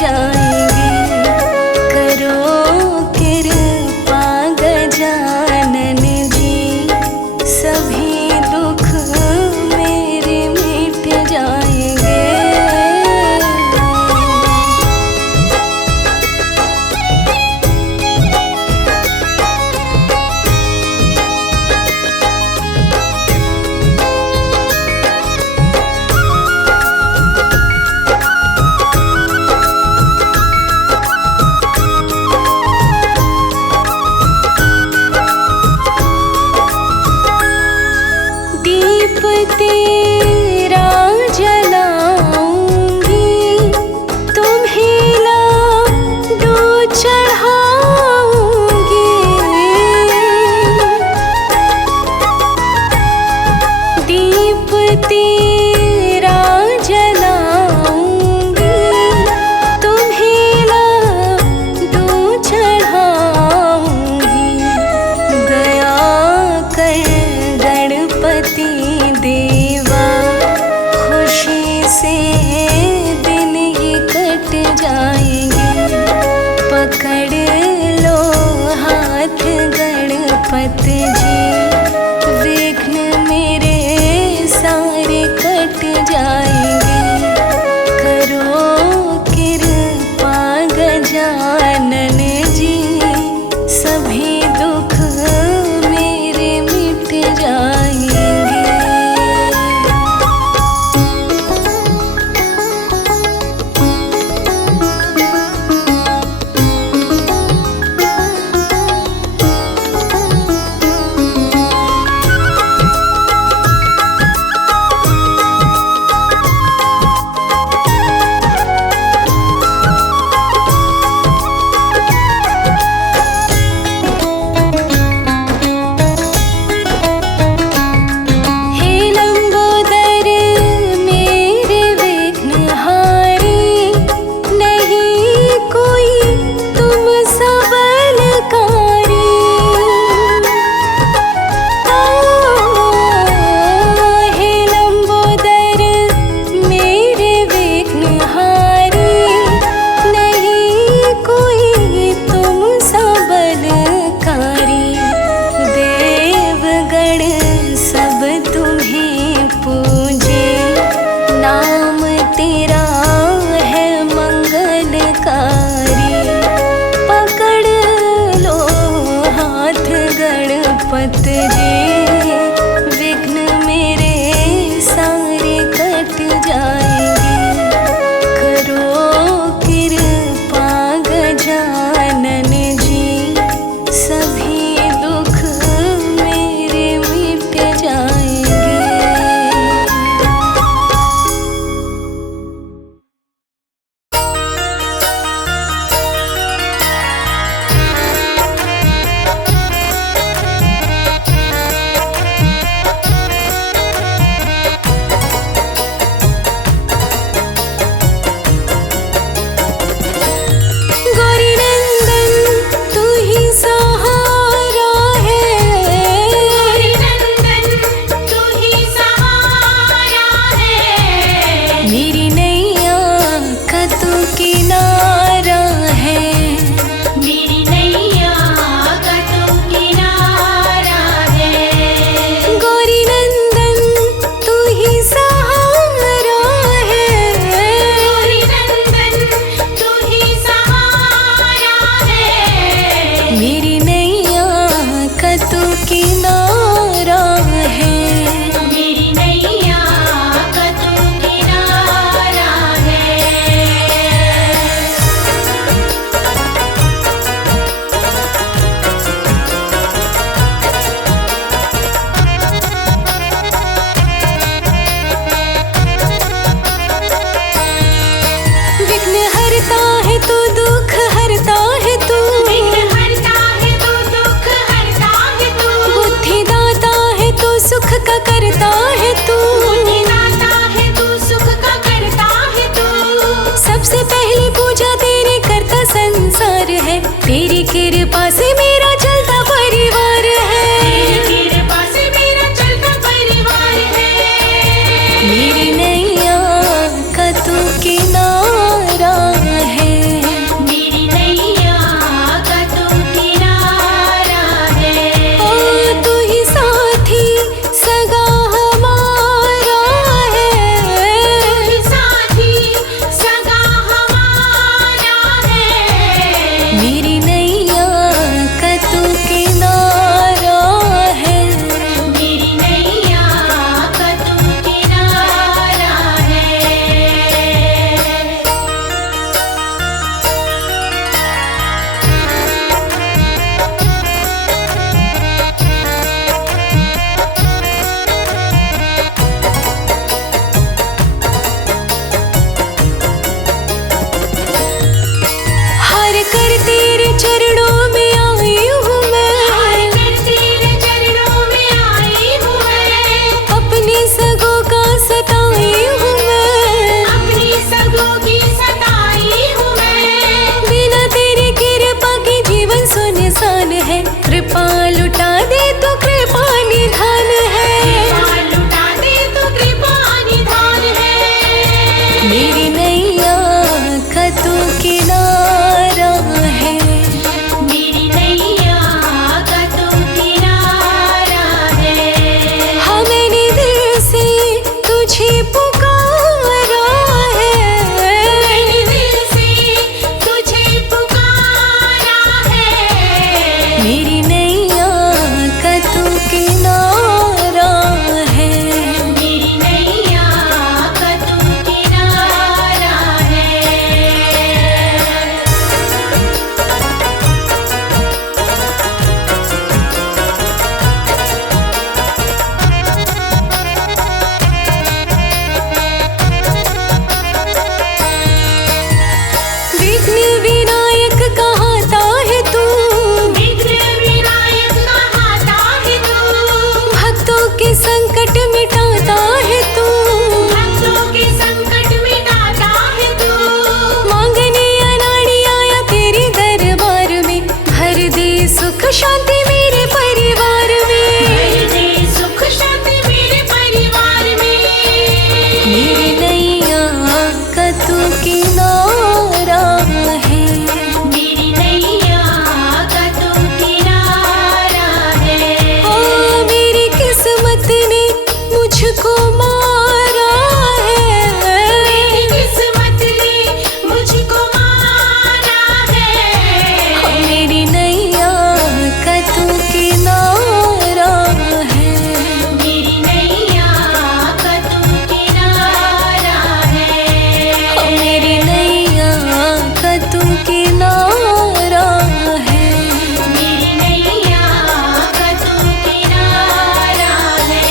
जाएंगे। करो कृपा गजानन जी, सभी दुख मेरे मिट जाएंगे। दीप तेरा जलाऊंगी, तुम्हें लाडू चढ़ाऊंगी। दीप तेरा जलाऊंगी, तुम्हें लाडू चढ़ाऊंगी। गया कर गणपति देवा, खुशी से दिन ही कट जाएंगे। पकड़ लो हाथ गणपति जी, विघ्न मेरे सारे कट जाएंगे। करो कृपा गजानन जी, सभी दुख मेरे मिट जाएंगे। हे लंबोदर मेरे विघ्नहारी, नहीं कोई तुम सबलकारी। हे लंबोदर मेरे विघ्नहारी, नहीं कोई तुम सबलकारी। देवगण सब तुम्हें पूजे, नाम तेरा है मंगलकारी। पकड़ लो हाथ गणपति जी, विघ्न मेरे सारे कट जाएंगे। करो कृपा गजानन जी, सभी दुख मेरे मिट जाएंगे। गौरी नंदन तू ही सहारा है, गौरी नंदन तू ही सहारा है। मेरी नैया का तू किनारा है। मेरी नैया का तू किनारा है। गौरी नंदन तू ही सहारा है। गौरी नंदन तू ही सहारा है। मेरी नैया का तू किनारा है। मेरी नैया का तू किनारा है। विघ्न हरता है तू, दुख हरता है तू। विघ्न हरता है तू, दुख हरता है तू। बुद्धि दाता है तू, सुख का करता है तू। बुद्धि दाता है तू, सुख का करता है तू। सबसे पहली पूजा तेरे करता संसार है, तेरी कृपा से मेरा चलता परिवार है। तेरी कृपा से मेरा चलता परिवार है। मेरी नैया का तू किनारा है। तू किनारा है। मेरी नैया का तू किनारा है।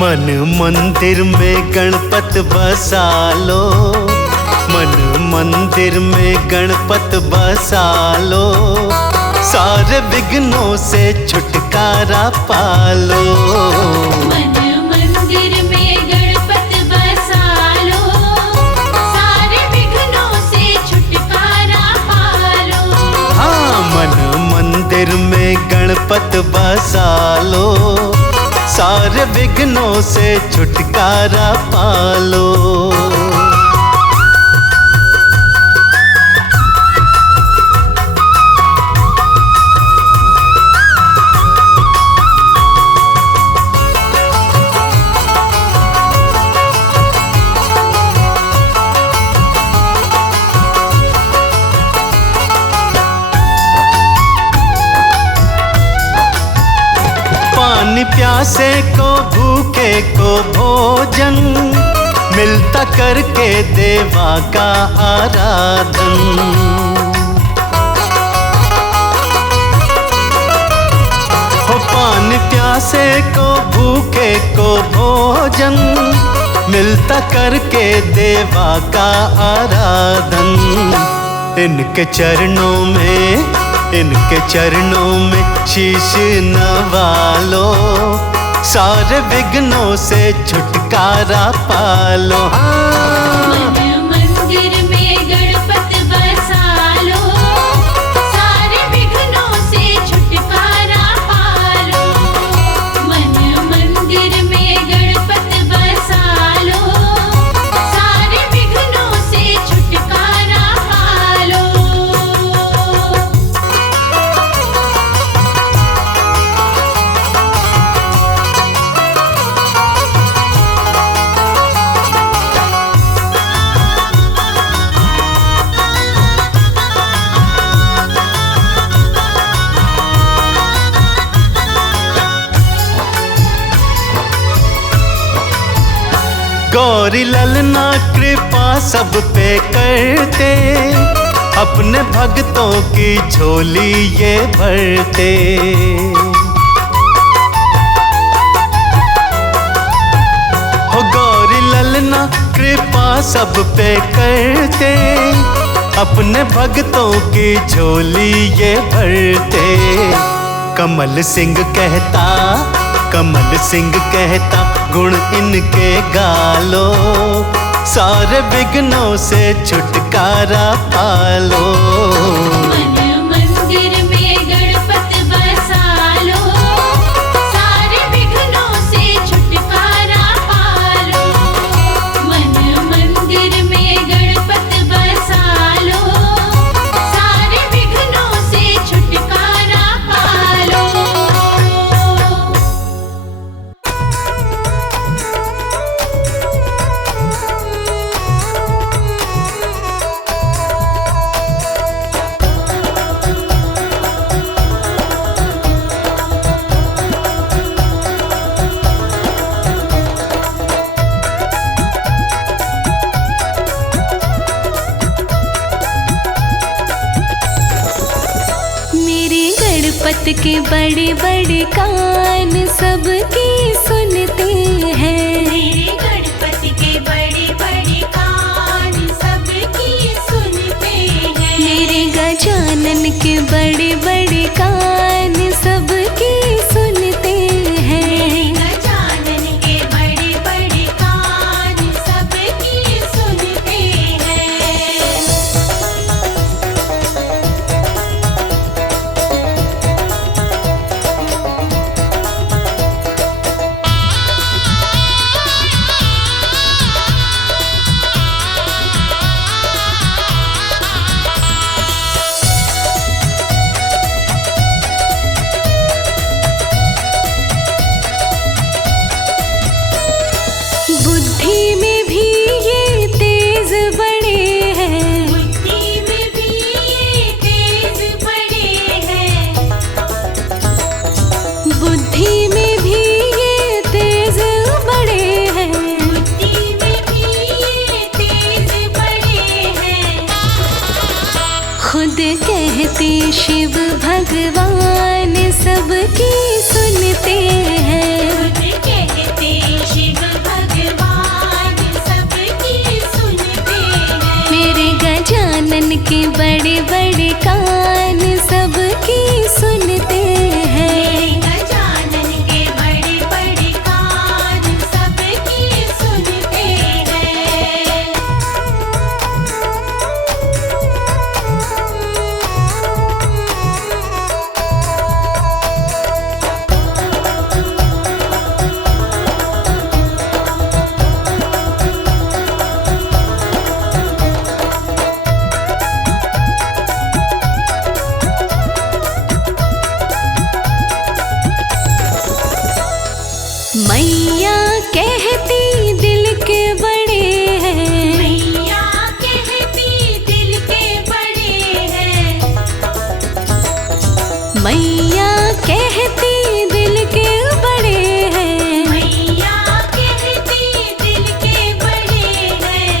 मन मंदिर में गणपत बसा लो, मन मंदिर में गणपत बसा लो, सारे विघ्नों से छुटकारा पालो। मन मंदिर में गणपत बसा लो, सारे विघ्नों से छुटकारा पालो। हाँ, मन मंदिर में गणपत बसा लो, सारे विघ्नों से छुटकारा पालो। पानी प्यासे को भूखे को भोजन, मिलता करके देवा का आराधन। हो पानी प्यासे को भूखे को भोजन, मिलता करके देवा का आराधन। इनके चरणों में शीश नवालो, सारे विघ्नों से छुटकारा पालो। मन मंदिर में गणपत बसा लो, सारे विघ्नों से छुटकारा पालो। मन मंदिर में गणपत बसा लो, सारे विघ्नों से छुटकारा पालो। गौरी ललना कृपा सब पे करते, अपने भक्तों की झोली ये भरते। हो गौरी ललना कृपा सब पे करते, अपने भक्तों की झोली ये भरते। कमल सिंह कहता गुण इनके गालो, सारे विघ्नों से छुटकारा पालो। मन मंदिर में गणपत बसा लो, सारे विघ्नों से छुटकारा पालो। मन मंदिर में गणपत बसा लो, सारे विघ्नों से छुटकारा पालो। गणपत के बड़े बड़े कान सबकी सुनते हैं। मेरे गणपत के बड़े बड़े कान सबकी सुनते हैं। मेरे गजानन के बड़े बड़े कान सबकी सुनते हैं। गजानन के बड़े बड़े कान सबकी सुनते हैं। कहते शिव भगवान सबकी सुनते हैं। खुद कहते शिव भगवान सबकी सुनते हैं। मेरे गजानन के बड़े बड़े कान सबकी सुनते हैं। गजानन के बड़े बड़े कान सबकी सुनते हैं। मैया कहती दिल के बड़े हैं। मैया कहती दिल के बड़े हैं। मैया कहती दिल के बड़े हैं। मैया कहती दिल के बड़े हैं।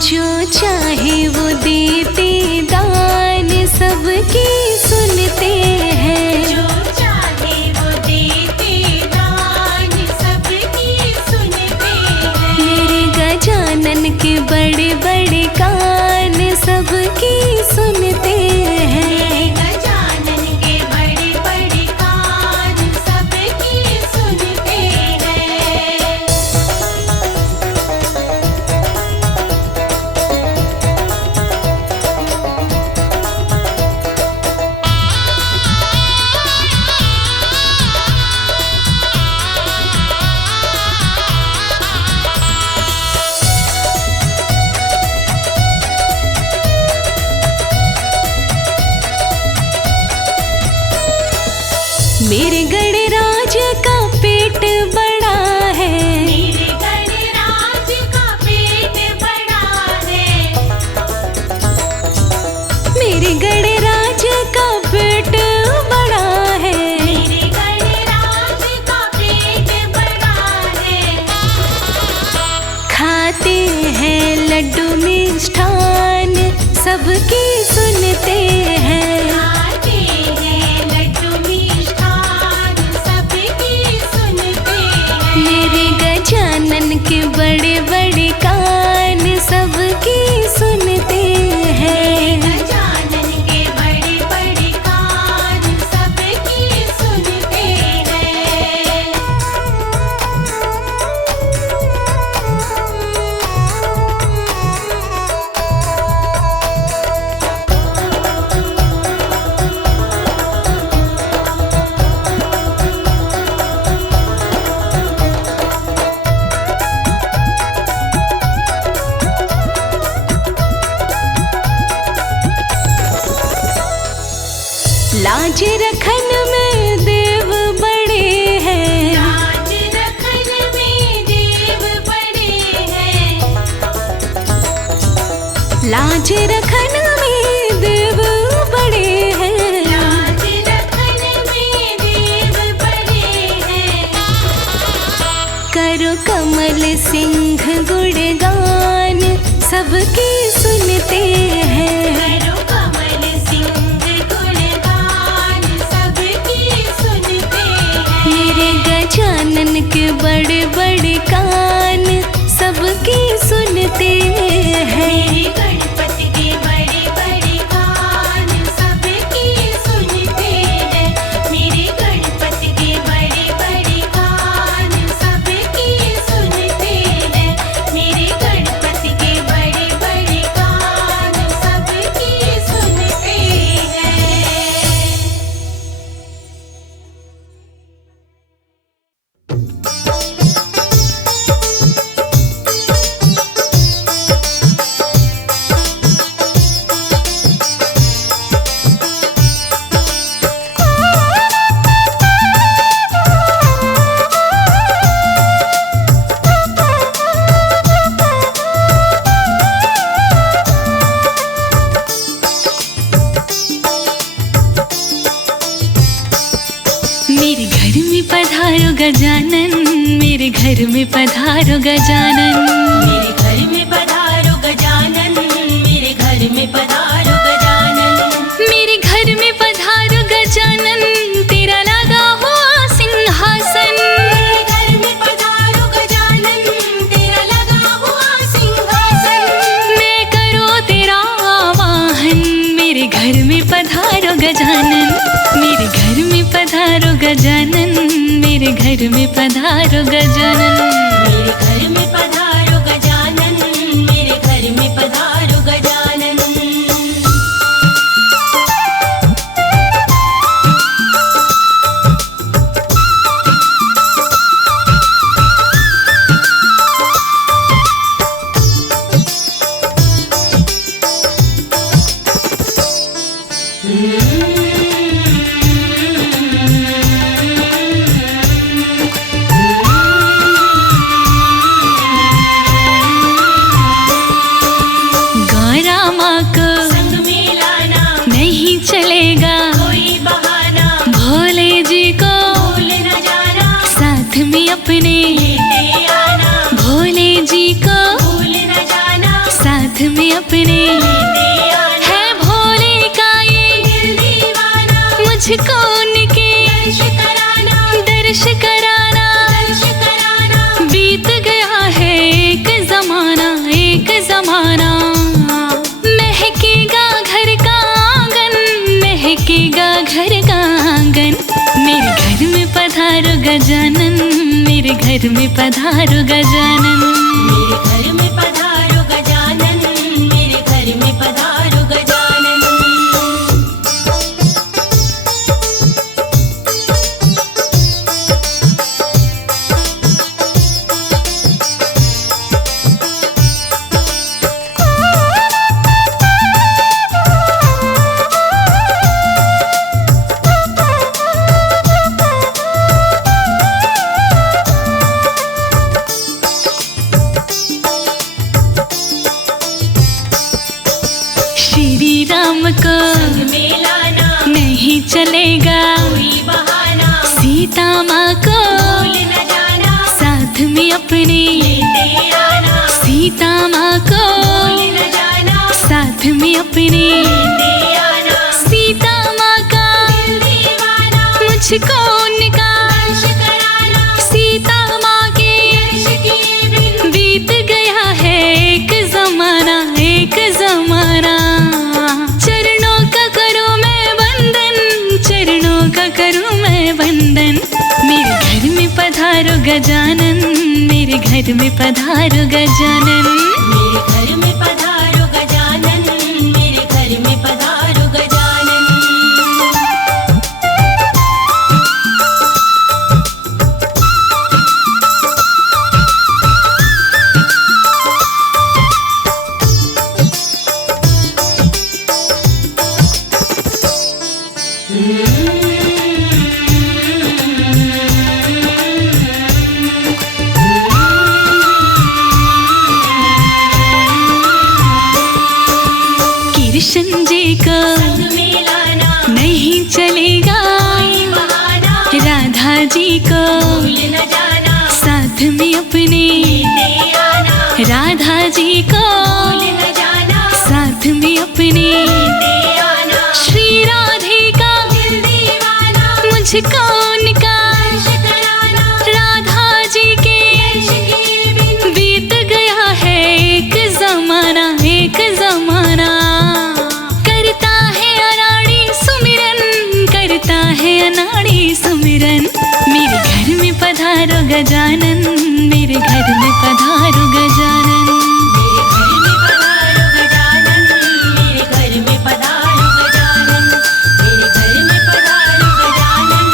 जो चाहे वो देते दान सबकी सुनते हैं। जो चाहे वो देते दान सबकी सुनते हैं। मेरे गजानन के बड़े बड़े कान सबकी सुनते हैं। गजानन के बड़े बड़े कान सबकी सुनते हैं। मेरे गणराज का पेट बड़ा है। मेरे गणराज का पेट बड़ा है। मेरे गणराज का पेट बड़ा है। मेरे गणराज का पेट बड़ा है। खाते हैं लड्डू मिष्ठान सबकी सुनते हैं। खाते हैं लड्डू मिष्ठान सबकी सुनते हैं। मेरे गजानन के बड़े बड़े कान सबकी सुनते हैं। गजानन के बड़े बड़े कान सबकी सुनते हैं। लाज रखन में देव बड़े हैं। लाज रखन में देव बड़े हैं। लाज रखन में देव बड़े हैं। लाज रखन में देव बड़े हैं। करो कमल सिंह गुणगान सबकी सुनते हैं। करो कमल सिंह गुणगान सबकी सुनते हैं। मेरे गजानन के बड़े बड़े कान सबकी सुनते हैं। मेरे गणपति के बड़े बड़े कान सबकी सुनते हैं। मेरे गणपति के बड़े बड़े कान सबकी सुनते हैं। मेरे गणपति के बड़े बड़े कान सबकी सुनते हैं। मेरे घर में पधारो गजानन, मेरे घर में पधारो गजानन। मेरे घर में पधारो गजानन, मेरे घर में पधारो मेरे घर में पधारो गजानन। मेरे घर में पधारो गजानन, मेरे घर में पधारो गजानन। गौरा माँ को संग में लाना, नहीं चलेगा कोई बहाना, भोले जी को भूल न जाना, साथ में अपने लेते आना, भोले जी को भूल न जाना, साथ में अपने लेते आना। है भोले का ये दिल दीवाना, मुझको उनके दर्श कराना, दर्श कराना। दर्श कराना। बीत गया है एक जमाना, एक जमाना। महकेगा घर का आंगन, महकेगा घर का आंगन। मेरे घर में पधारो गजानन, मेरे घर में पधारो गजानन। मेरे घर में पधारो गजानन, मेरे घर में पधारो गजानन। श्री राम को संग में लाना, नहीं चलेगा कोई बहाना, सीता माँ को भूल न जाना, साथ में अपने लेते आना, सीता माँ को भूल न जाना, साथ में अपने लेते आना। सीता माँ का दिल दीवाना, मुझको उनका दर्श कराना, सीता माँ के दर्श किए बिन बीत गया है एक जमाना, एक जमाना। चरणों का करूँ मैं वंदन, चरणों का करूँ मैं वंदन। मेरे घर में पधारो गजानन, मेरे घर में पधारो गजानन। मेरे घर में पधारो गजानन, मेरे घर में पधारो गजानन। कृष्ण जी को संग में लाना, नहीं चलेगा कोई बहाना, राधा जी को भूल न जाना, साथ में अपने लेते आना, राधा जी को भूल न जाना, साथ में अपने लेते आना। श्री राधे का दिल दीवाना, मुझको उनका दर्श कराना, राधा जी के दर्श किए बिन बीत गया है एक जमाना, एक जमाना। करता है अनाड़ी सुमिरन, करता है अनाड़ी सुमिरन। मेरे घर में पधारो गजानन, मेरे घर में पधारो गजानन। मेरे घर में पधारो गजानन, मेरे घर में पधारो गजानन। मेरे घर में पधारो गजानन,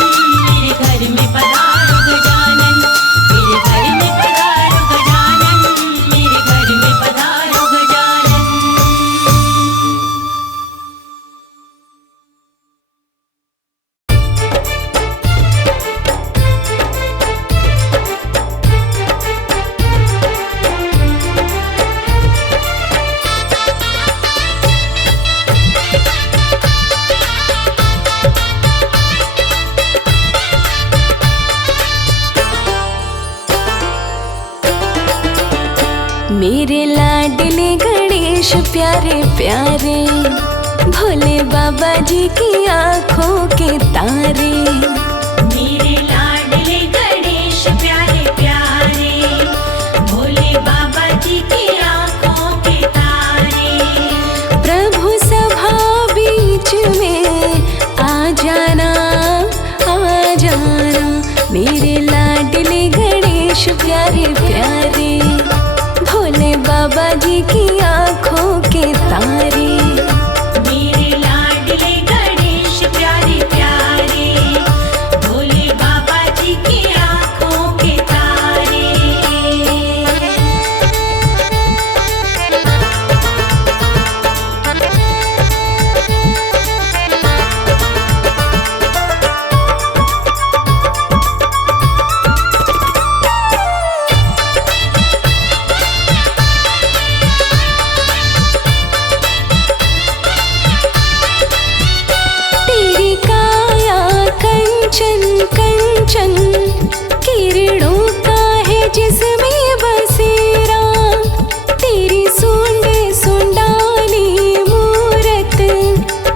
मेरे घर में पधारो गजानन। मेरे घर में पधारो गजानन, मेरे घर में पधारो गजानन। मेरे लाडले गणेश प्यारे प्यारे, भोले बाबा जी की आंखों के तारे। मेरे लाडले गणेश प्यारे प्यारे, भोले बाबा जी की आंखों के तारे। प्रभु सभा बीच में आ जाना, आ जाना। मेरे की आंखों के तारे। मेरे लाडले गणेश प्यारे प्यारे, भोले बाबा जी की आंखों के तारे। तेरी काया कंचन कंचन, किरणों का है जिसमें बसेरा। तेरी सूंड सुंडाली मूरत,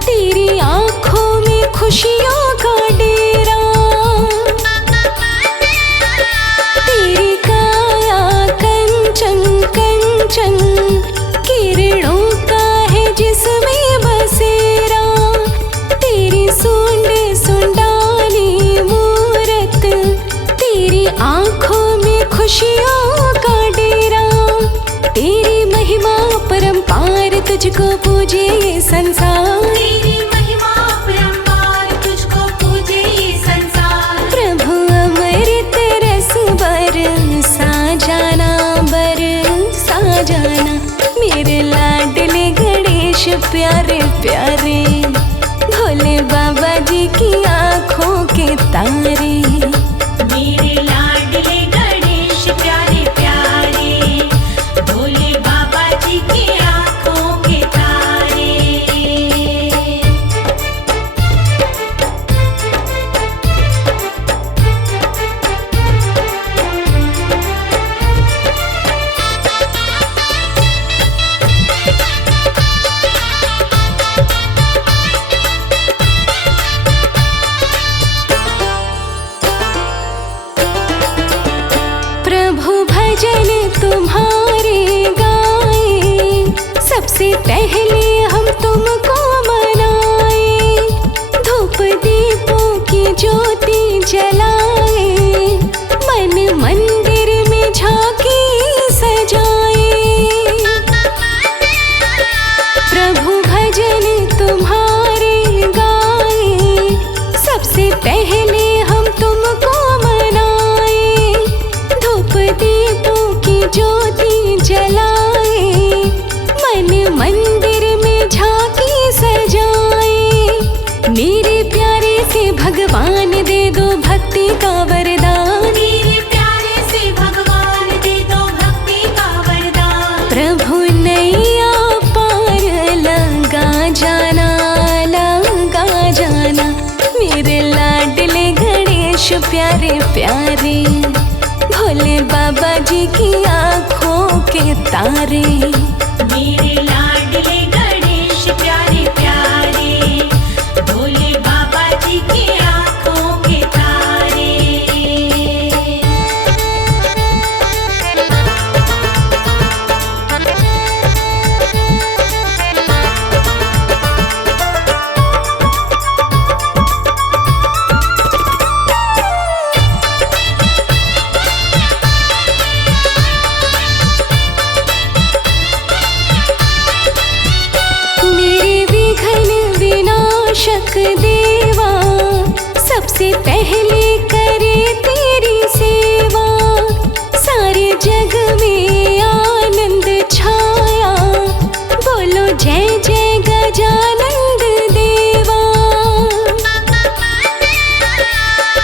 तेरी आंखों में खुशियों का डेरा। तेरी काया कंचन कंचन, किरणों का है जिसमें बसेरा। तेरी सूंड सुंडाली मूरत, तेरी आंखों में खुशियों का डेरा। तेरी महिमा परंपार, तुझको पूजे ये संसार। तेरी महिमा परंपार, तुझको पूजे ये संसार। प्रभु अमृत रस बरसा जाना, बरसा जाना। मेरे लाडले गणेश प्यारे प्यारे, भोले बाबा जी की आंखों के तारे। मेरे लाडले गणेश प्यारे प्यारे, भोले बाबा जी की आंखों के तारे। प्रभु भजन तुम्हारे गाए, सबसे पहले हम तुमको मनाए। धूप दीपों की ज्योति जलाए, मन मंदिर में झांकी सजाए। प्रभु भजन तुम्हारे गाए, सबसे पहले हम तुमको मनाए। धूप दीपों की ज्योति जलाए, मन मंदिर में झांकी सजाए। मेरे प्यारे से भगवान दे दो भक्ति का वरदान। मेरे प्यारे से भगवान दे दो भक्ति का वरदान। प्रभु नैया पार लगा जाना, लगा जाना। मेरे लाडले गणेश प्यारे प्यारे, भोले बाबा जी की आंखों के तारे। मेरे लाडले गणेश प्यारे प्यारे, भोले बाबा जी की आंखों के तारे। मेरे विघ्न विनाशक देवा, सबसे पहले करे तेरी सेवा। सारे जग में आनंद छाया, बोलो जय जय गजानंद देवा।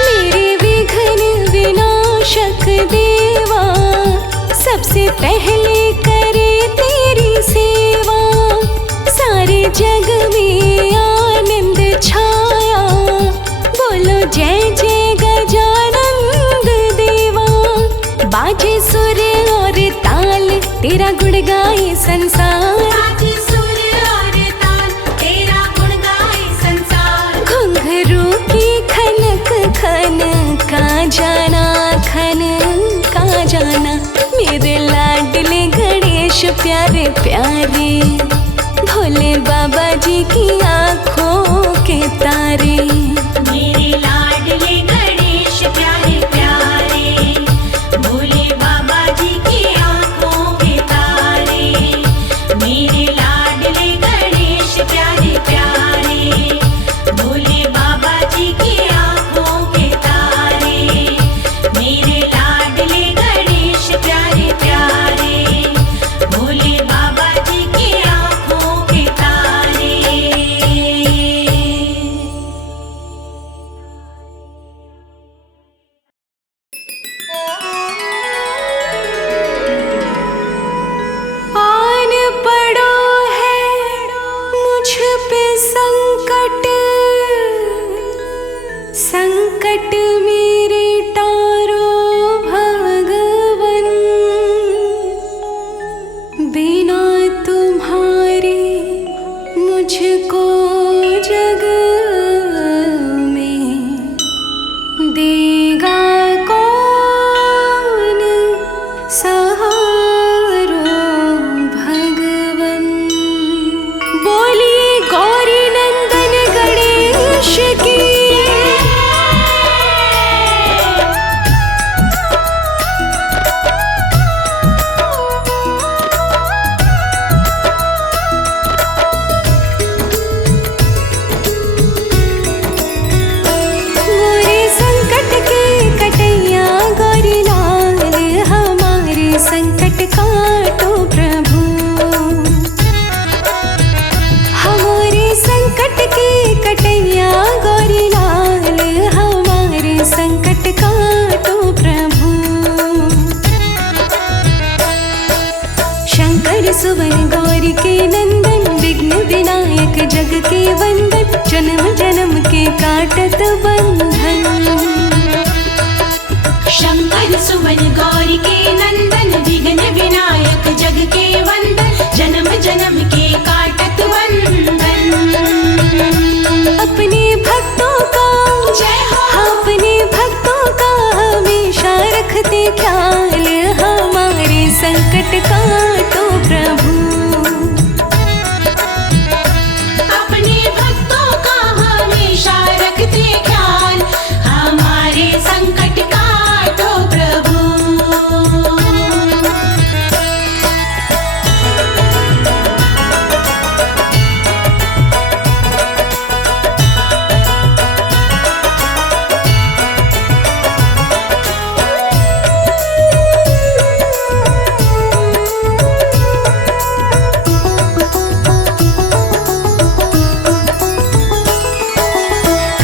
मेरे विघ्न विनाशक देवा, सबसे पहले करे तेरी सेवा। सारे जग में आनंद छाया, बोलो जय जय गजानंद देवा। बाजे सुर और ताल, तेरा गुण गाए संसार। आज सुर और ताल, तेरा गुण गाए संसार। घुंघरू की खनक खन का जाना, खन का जाना। मेरे लाडले गणेश प्यारे प्यारे, भोले बाबा जी की आंखों के तारे। मेरे लाडले गणेश प्यारे प्यारे, भोले बाबा जी की आंखों के तारे। के वंदन, जन्म जन्म के काटत बंधन। शंकर सुमन गौरी के नंदन, विघ्न विनायक जग के वंदन, जन्म जन्म के काटत बंधन। अपने भक्तों का जय हो। अपने भक्तों का हमेशा रखते ख्याल, हमारे संकट का तो प्रभु। अपने भक्तों का हमेशा रखते ख्याल, हमारे संकट का तो प्रभु।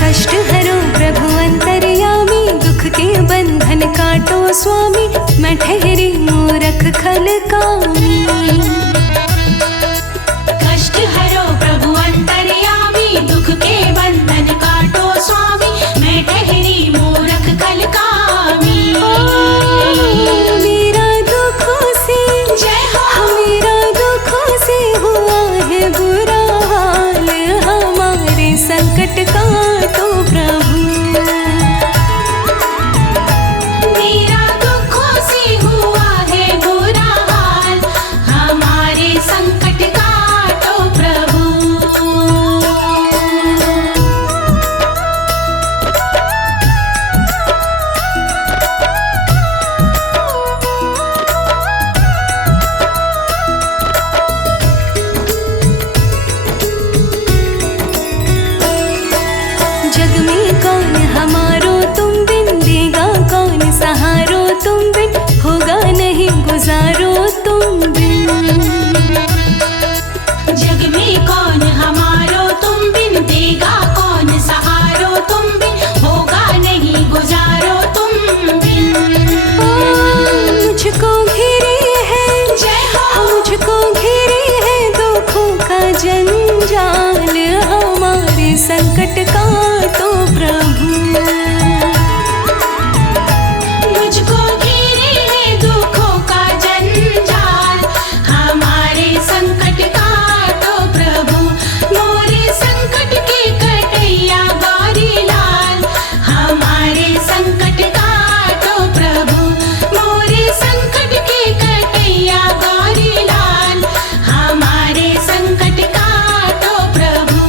कष्ट हरो प्रभु अंतर्यामी, दुख के बंधन काटो स्वामी, मैं ठहरी मूरख खल कामी। कष्ट हरो प्रभु अंतर्यामी, दुख के बंधन काटो स्वामी, मैं ठहरी मूरख खल कामी। मेरा दुखों से जय हो। मेरा दुखों से हुआ है बुरा हाल, हमारे संकट का तो प्रभु। मेरा दुखों से हुआ है बुरा हाल, हमारे संकट का तो प्रभु। जग में कौन हमारो तुम बिन, देगा कौन सहारो तुम बिन, होगा नहीं गुजारो तुम बिन। जग में कौन हमारो तुम बिन, देगा कौन सहारो तुम बिन, होगा नहीं गुजारो तुम बिन। मुझको घिरे है जय हो। मुझको घिरे है दुखों का जंजाल, हमारे संकट का तो प्रभु। मुझको घेरे है दुखों का जंजाल, हमारे संकट का तो प्रभु। मोरे संकट के कटैया गौरी लाल, हमारे संकट का तो प्रभु। मोरे संकट के कटैया गौरी लाल, हमारे संकट का तो प्रभु।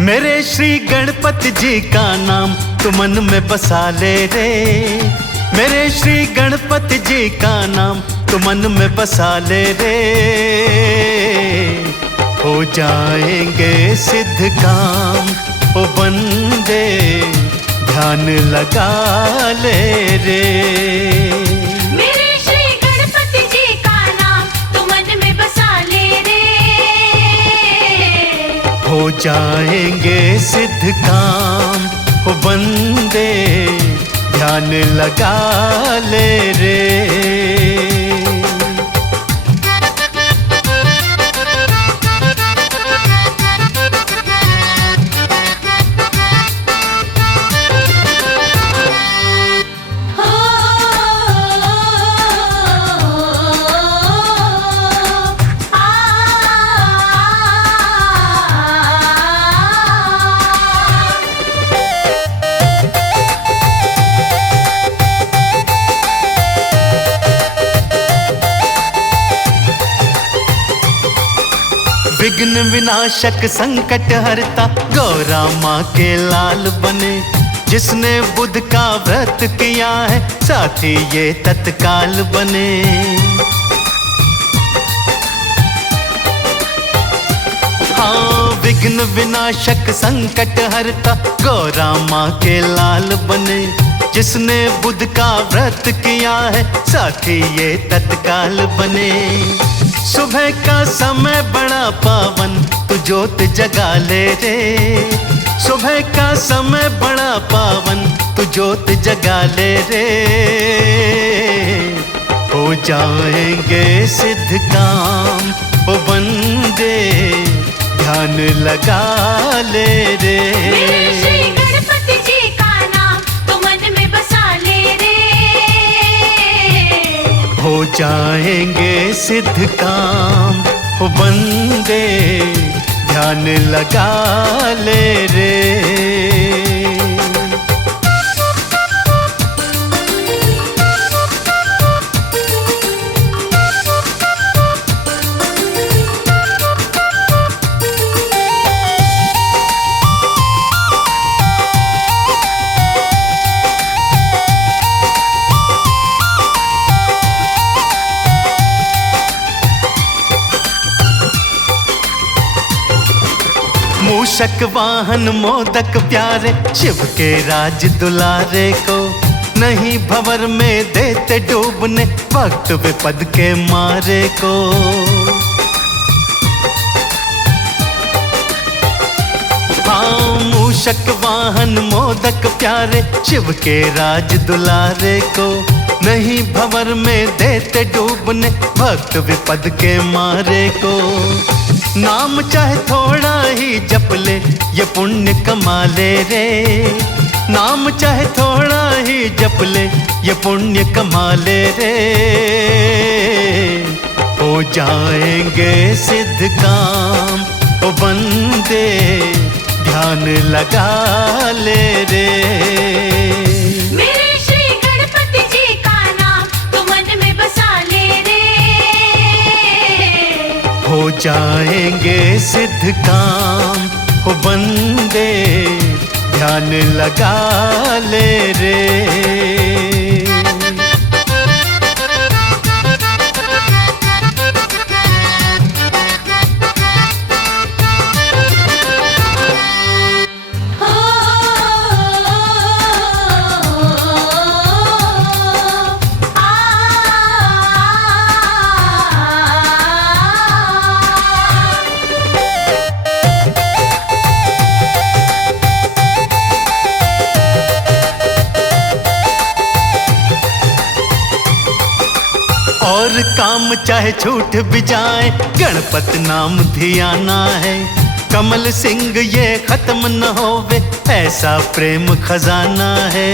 मेरे श्री गणपति जी का नाम तू मन में बसा ले रे। मेरे श्री गणपति जी का नाम तू मन में बसा ले रे। हो जाएंगे सिद्ध काम ओ बंदे, ध्यान लगा ले रे। मेरे श्री गणपति जी का नाम तू मन में बसा ले रे। हो जाएंगे सिद्ध काम ओ बंदे, ध्यान लगा ले रे। विघ्न विनाशक संकट हरता गौरा माँ के लाल बने। जिसने बुध का व्रत किया है साथी ये तत्काल बने। हाँ, विघ्न विनाशक संकट हरता गौरा माँ के लाल बने। जिसने बुध का व्रत किया है साथी ये तत्काल बने। सुबह का समय बड़ा पावन तू ज्योत जगा ले रे। सुबह का समय बड़ा पावन तू ज्योत जगा ले रे। हो जाएंगे सिद्ध काम ओ बंदे ध्यान लगा ले रे। मेरे श्री गणपति जी का नाम तो मन में बसा ले रे। हो जाएंगे सिद्ध काम ओ बंदे ध्यान लगा ले रे। मूषक वाहन मोदक प्यारे शिव के राज दुलारे को। नहीं भंवर में देते डूबने भक्त विपद के मारे को। हाँ, मूषक वाहन मोदक प्यारे शिव के राज दुलारे को। नहीं भंवर में देते डूबने भक्त विपद के मारे को। नाम चाहे थोड़ा ही जप ले ये पुण्य कमा ले रे। नाम चाहे थोड़ा ही जप ले ये पुण्य कमा ले रे। हो जाएंगे सिद्ध काम ओ बंदे ध्यान लगा ले रे। मेरे श्री गणपति जी का नाम तो मन में बसा ले रे। हो जाएंगे सिद्ध काम ओ बंदे ध्यान लगा ले रे। और काम चाहे छूट भी जाए गणपत नाम धियाना है। कमल सिंह ये खत्म न होवे ऐसा प्रेम खजाना है।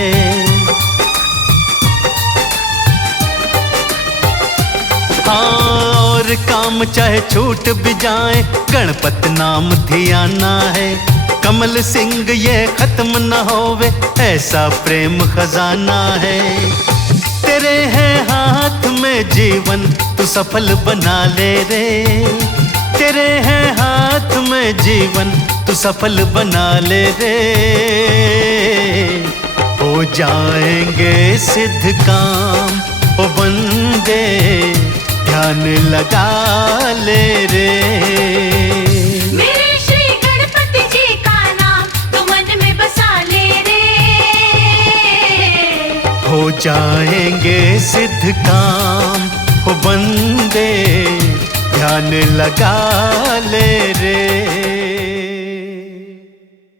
हाँ, और काम चाहे छूट भी जाए गणपत नाम धियाना है। कमल सिंह ये खत्म न होवे ऐसा प्रेम खजाना है। तेरे है हाथ में जीवन तू सफल बना ले रे। तेरे है हाथ में जीवन तू सफल बना ले रे। हो जाएंगे सिद्ध काम ओ बंदे ध्यान लगा ले रे। मेरे श्री गणपति जी का नाम तो मन में बसा ले रे। हो जाएंगे सिद्ध काम ओ बंदे ध्यान लगा ले रे।